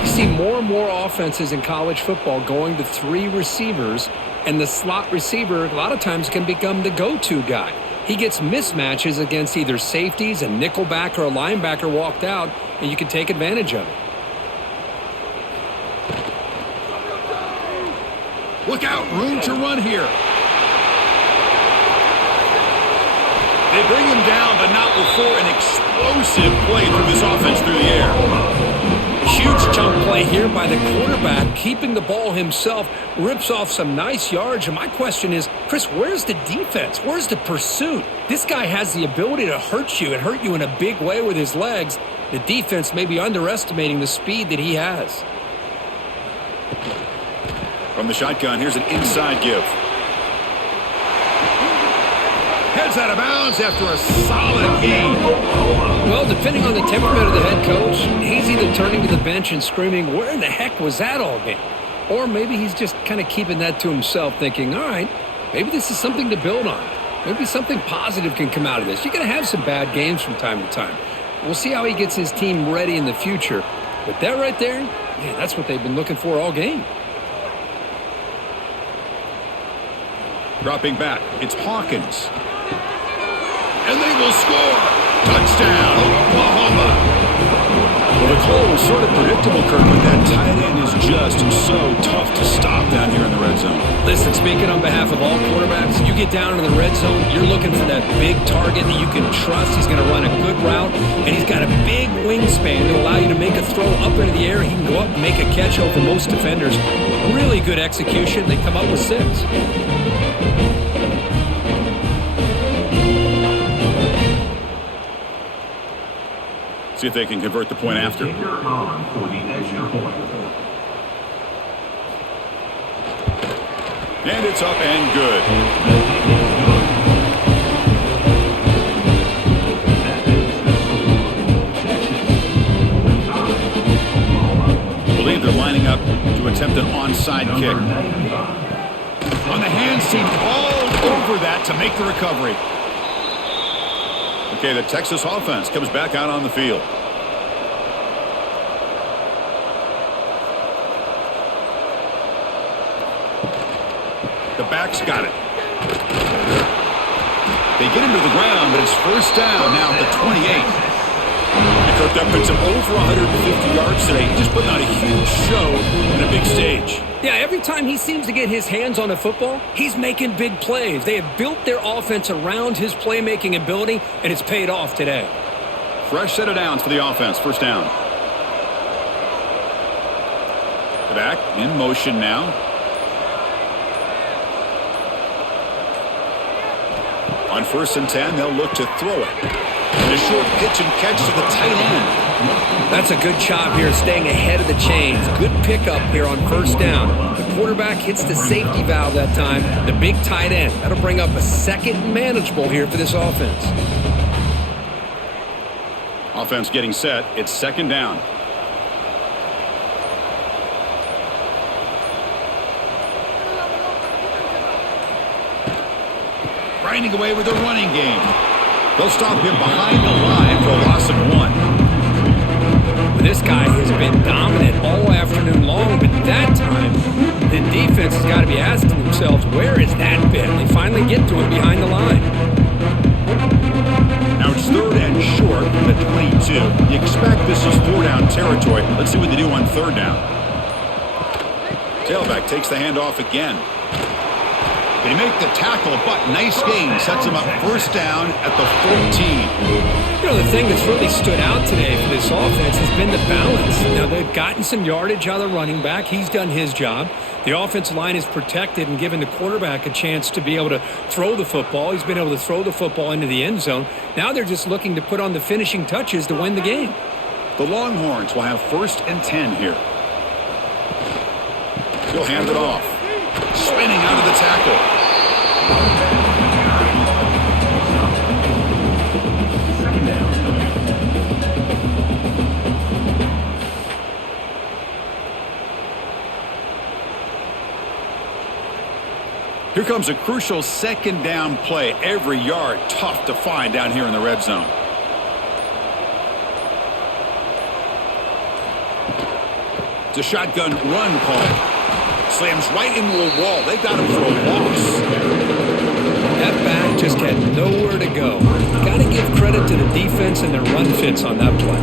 You see more and more offenses in college football going to 3 receivers, and the slot receiver a lot of times can become the go-to guy. He gets mismatches against either safeties, a nickelback, or a linebacker walked out, and you can take advantage of it. Look out, room to run here. They bring him down, but not before an explosive play through this offense through the air. Huge jump play here by the quarterback, keeping the ball himself, rips off some nice yards. And my question is, Chris, where's the defense? Where's the pursuit? This guy has the ability to hurt you and hurt you in a big way with his legs. The defense may be underestimating the speed that he has. From the shotgun, here's an inside give. Heads out of bounds after a solid gain. Well, depending on the temperament of the head coach, he's either turning to the bench and screaming, where in the heck was that all game? Or maybe he's just kind of keeping that to himself, thinking, all right, maybe this is something to build on. Maybe something positive can come out of this. You're going to have some bad games from time to time. We'll see how he gets his team ready in the future. But that right there, man, that's what they've been looking for all game. Dropping back, it's Hawkins. And they will score. Touchdown, Oklahoma. Well, the call was sort of predictable, Kurt, but that tight end is just so tough to stop down here in the red zone. Listen, speaking on behalf of all quarterbacks, you get down in the red zone, you're looking for that big target that you can trust. He's going to run a good route, and he's got a big wingspan to allow you to make a throw up into the air. He can go up and make a catch over most defenders. Really good execution. They come up with 6. See if they can convert the point after. Kicker on for the extra point. And it's up and good. I believe they're lining up to attempt an onside kick. On the hands team, all over that to make the recovery. Okay, the Texas offense comes back out on the field. The backs got it. They get him to the ground, but it's first down now at the 28. And Kirk, that puts him over 150 yards today, just putting on a huge show in a big stage. Yeah, every time he seems to get his hands on the football, he's making big plays. They have built their offense around his playmaking ability, and it's paid off today. Fresh set of downs for the offense, first down. The back in motion now. On 1st and 10, they'll look to throw it. And a short pitch and catch to the tight end. That's a good job here, staying ahead of the chains. Good pickup here on first down. The quarterback hits the safety valve that time. The big tight end. That'll bring up a second manageable here for this offense. Offense getting set. It's second down. Grinding away with a running game. They'll stop him behind the line for a loss of 1. This guy has been dominant all afternoon long, but that time, the defense has got to be asking themselves, where has that been? They finally get to him behind the line. Now it's 3rd and short from the 22. You expect this is 4-down territory. Let's see what they do on 3rd down. Tailback takes the handoff again. They make the tackle, but nice gain. Sets them up first down at the 14. You know, the thing that's really stood out today for this offense has been the balance. Now, they've gotten some yardage out of the running back. He's done his job. The offensive line is protected and given the quarterback a chance to be able to throw the football. He's been able to throw the football into the end zone. Now they're just looking to put on the finishing touches to win the game. The Longhorns will have 1st and 10 here. He'll hand it off. Spinning out of the tackle. Here comes a crucial second down play. Every yard tough to find down here in the red zone. It's a shotgun run call. Slams right into a wall. They got him for a loss. That back just had nowhere to go. Got to give credit to the defense and their run fits on that play.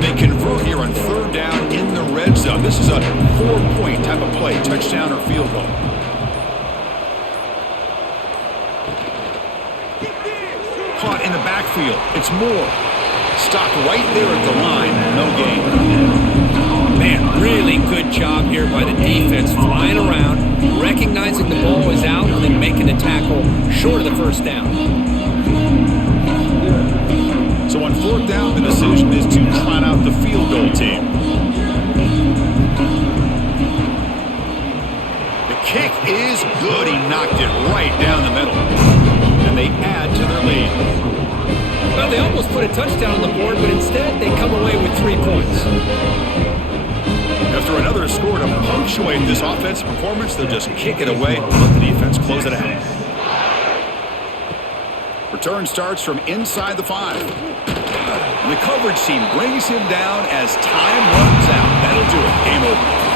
They convert here on 3rd down in the red zone. This is a 4-point type of play, touchdown or field goal. Caught in the backfield. It's Moore. Stopped right there at the line. No gain. Man, really good job here by the defense, flying around, recognizing the ball is out, and then making the tackle short of the first down. So on 4th down, the decision is to trot out the field goal team. knocked it right down the middle. And they add to their lead. Well, they almost put a touchdown on the board, but instead they come away with 3 points. After another score to punctuate this offensive performance, they'll just kick it away and let the defense close it out. Return starts from inside the 5. And the coverage team brings him down as time runs out. That'll do it. Game over.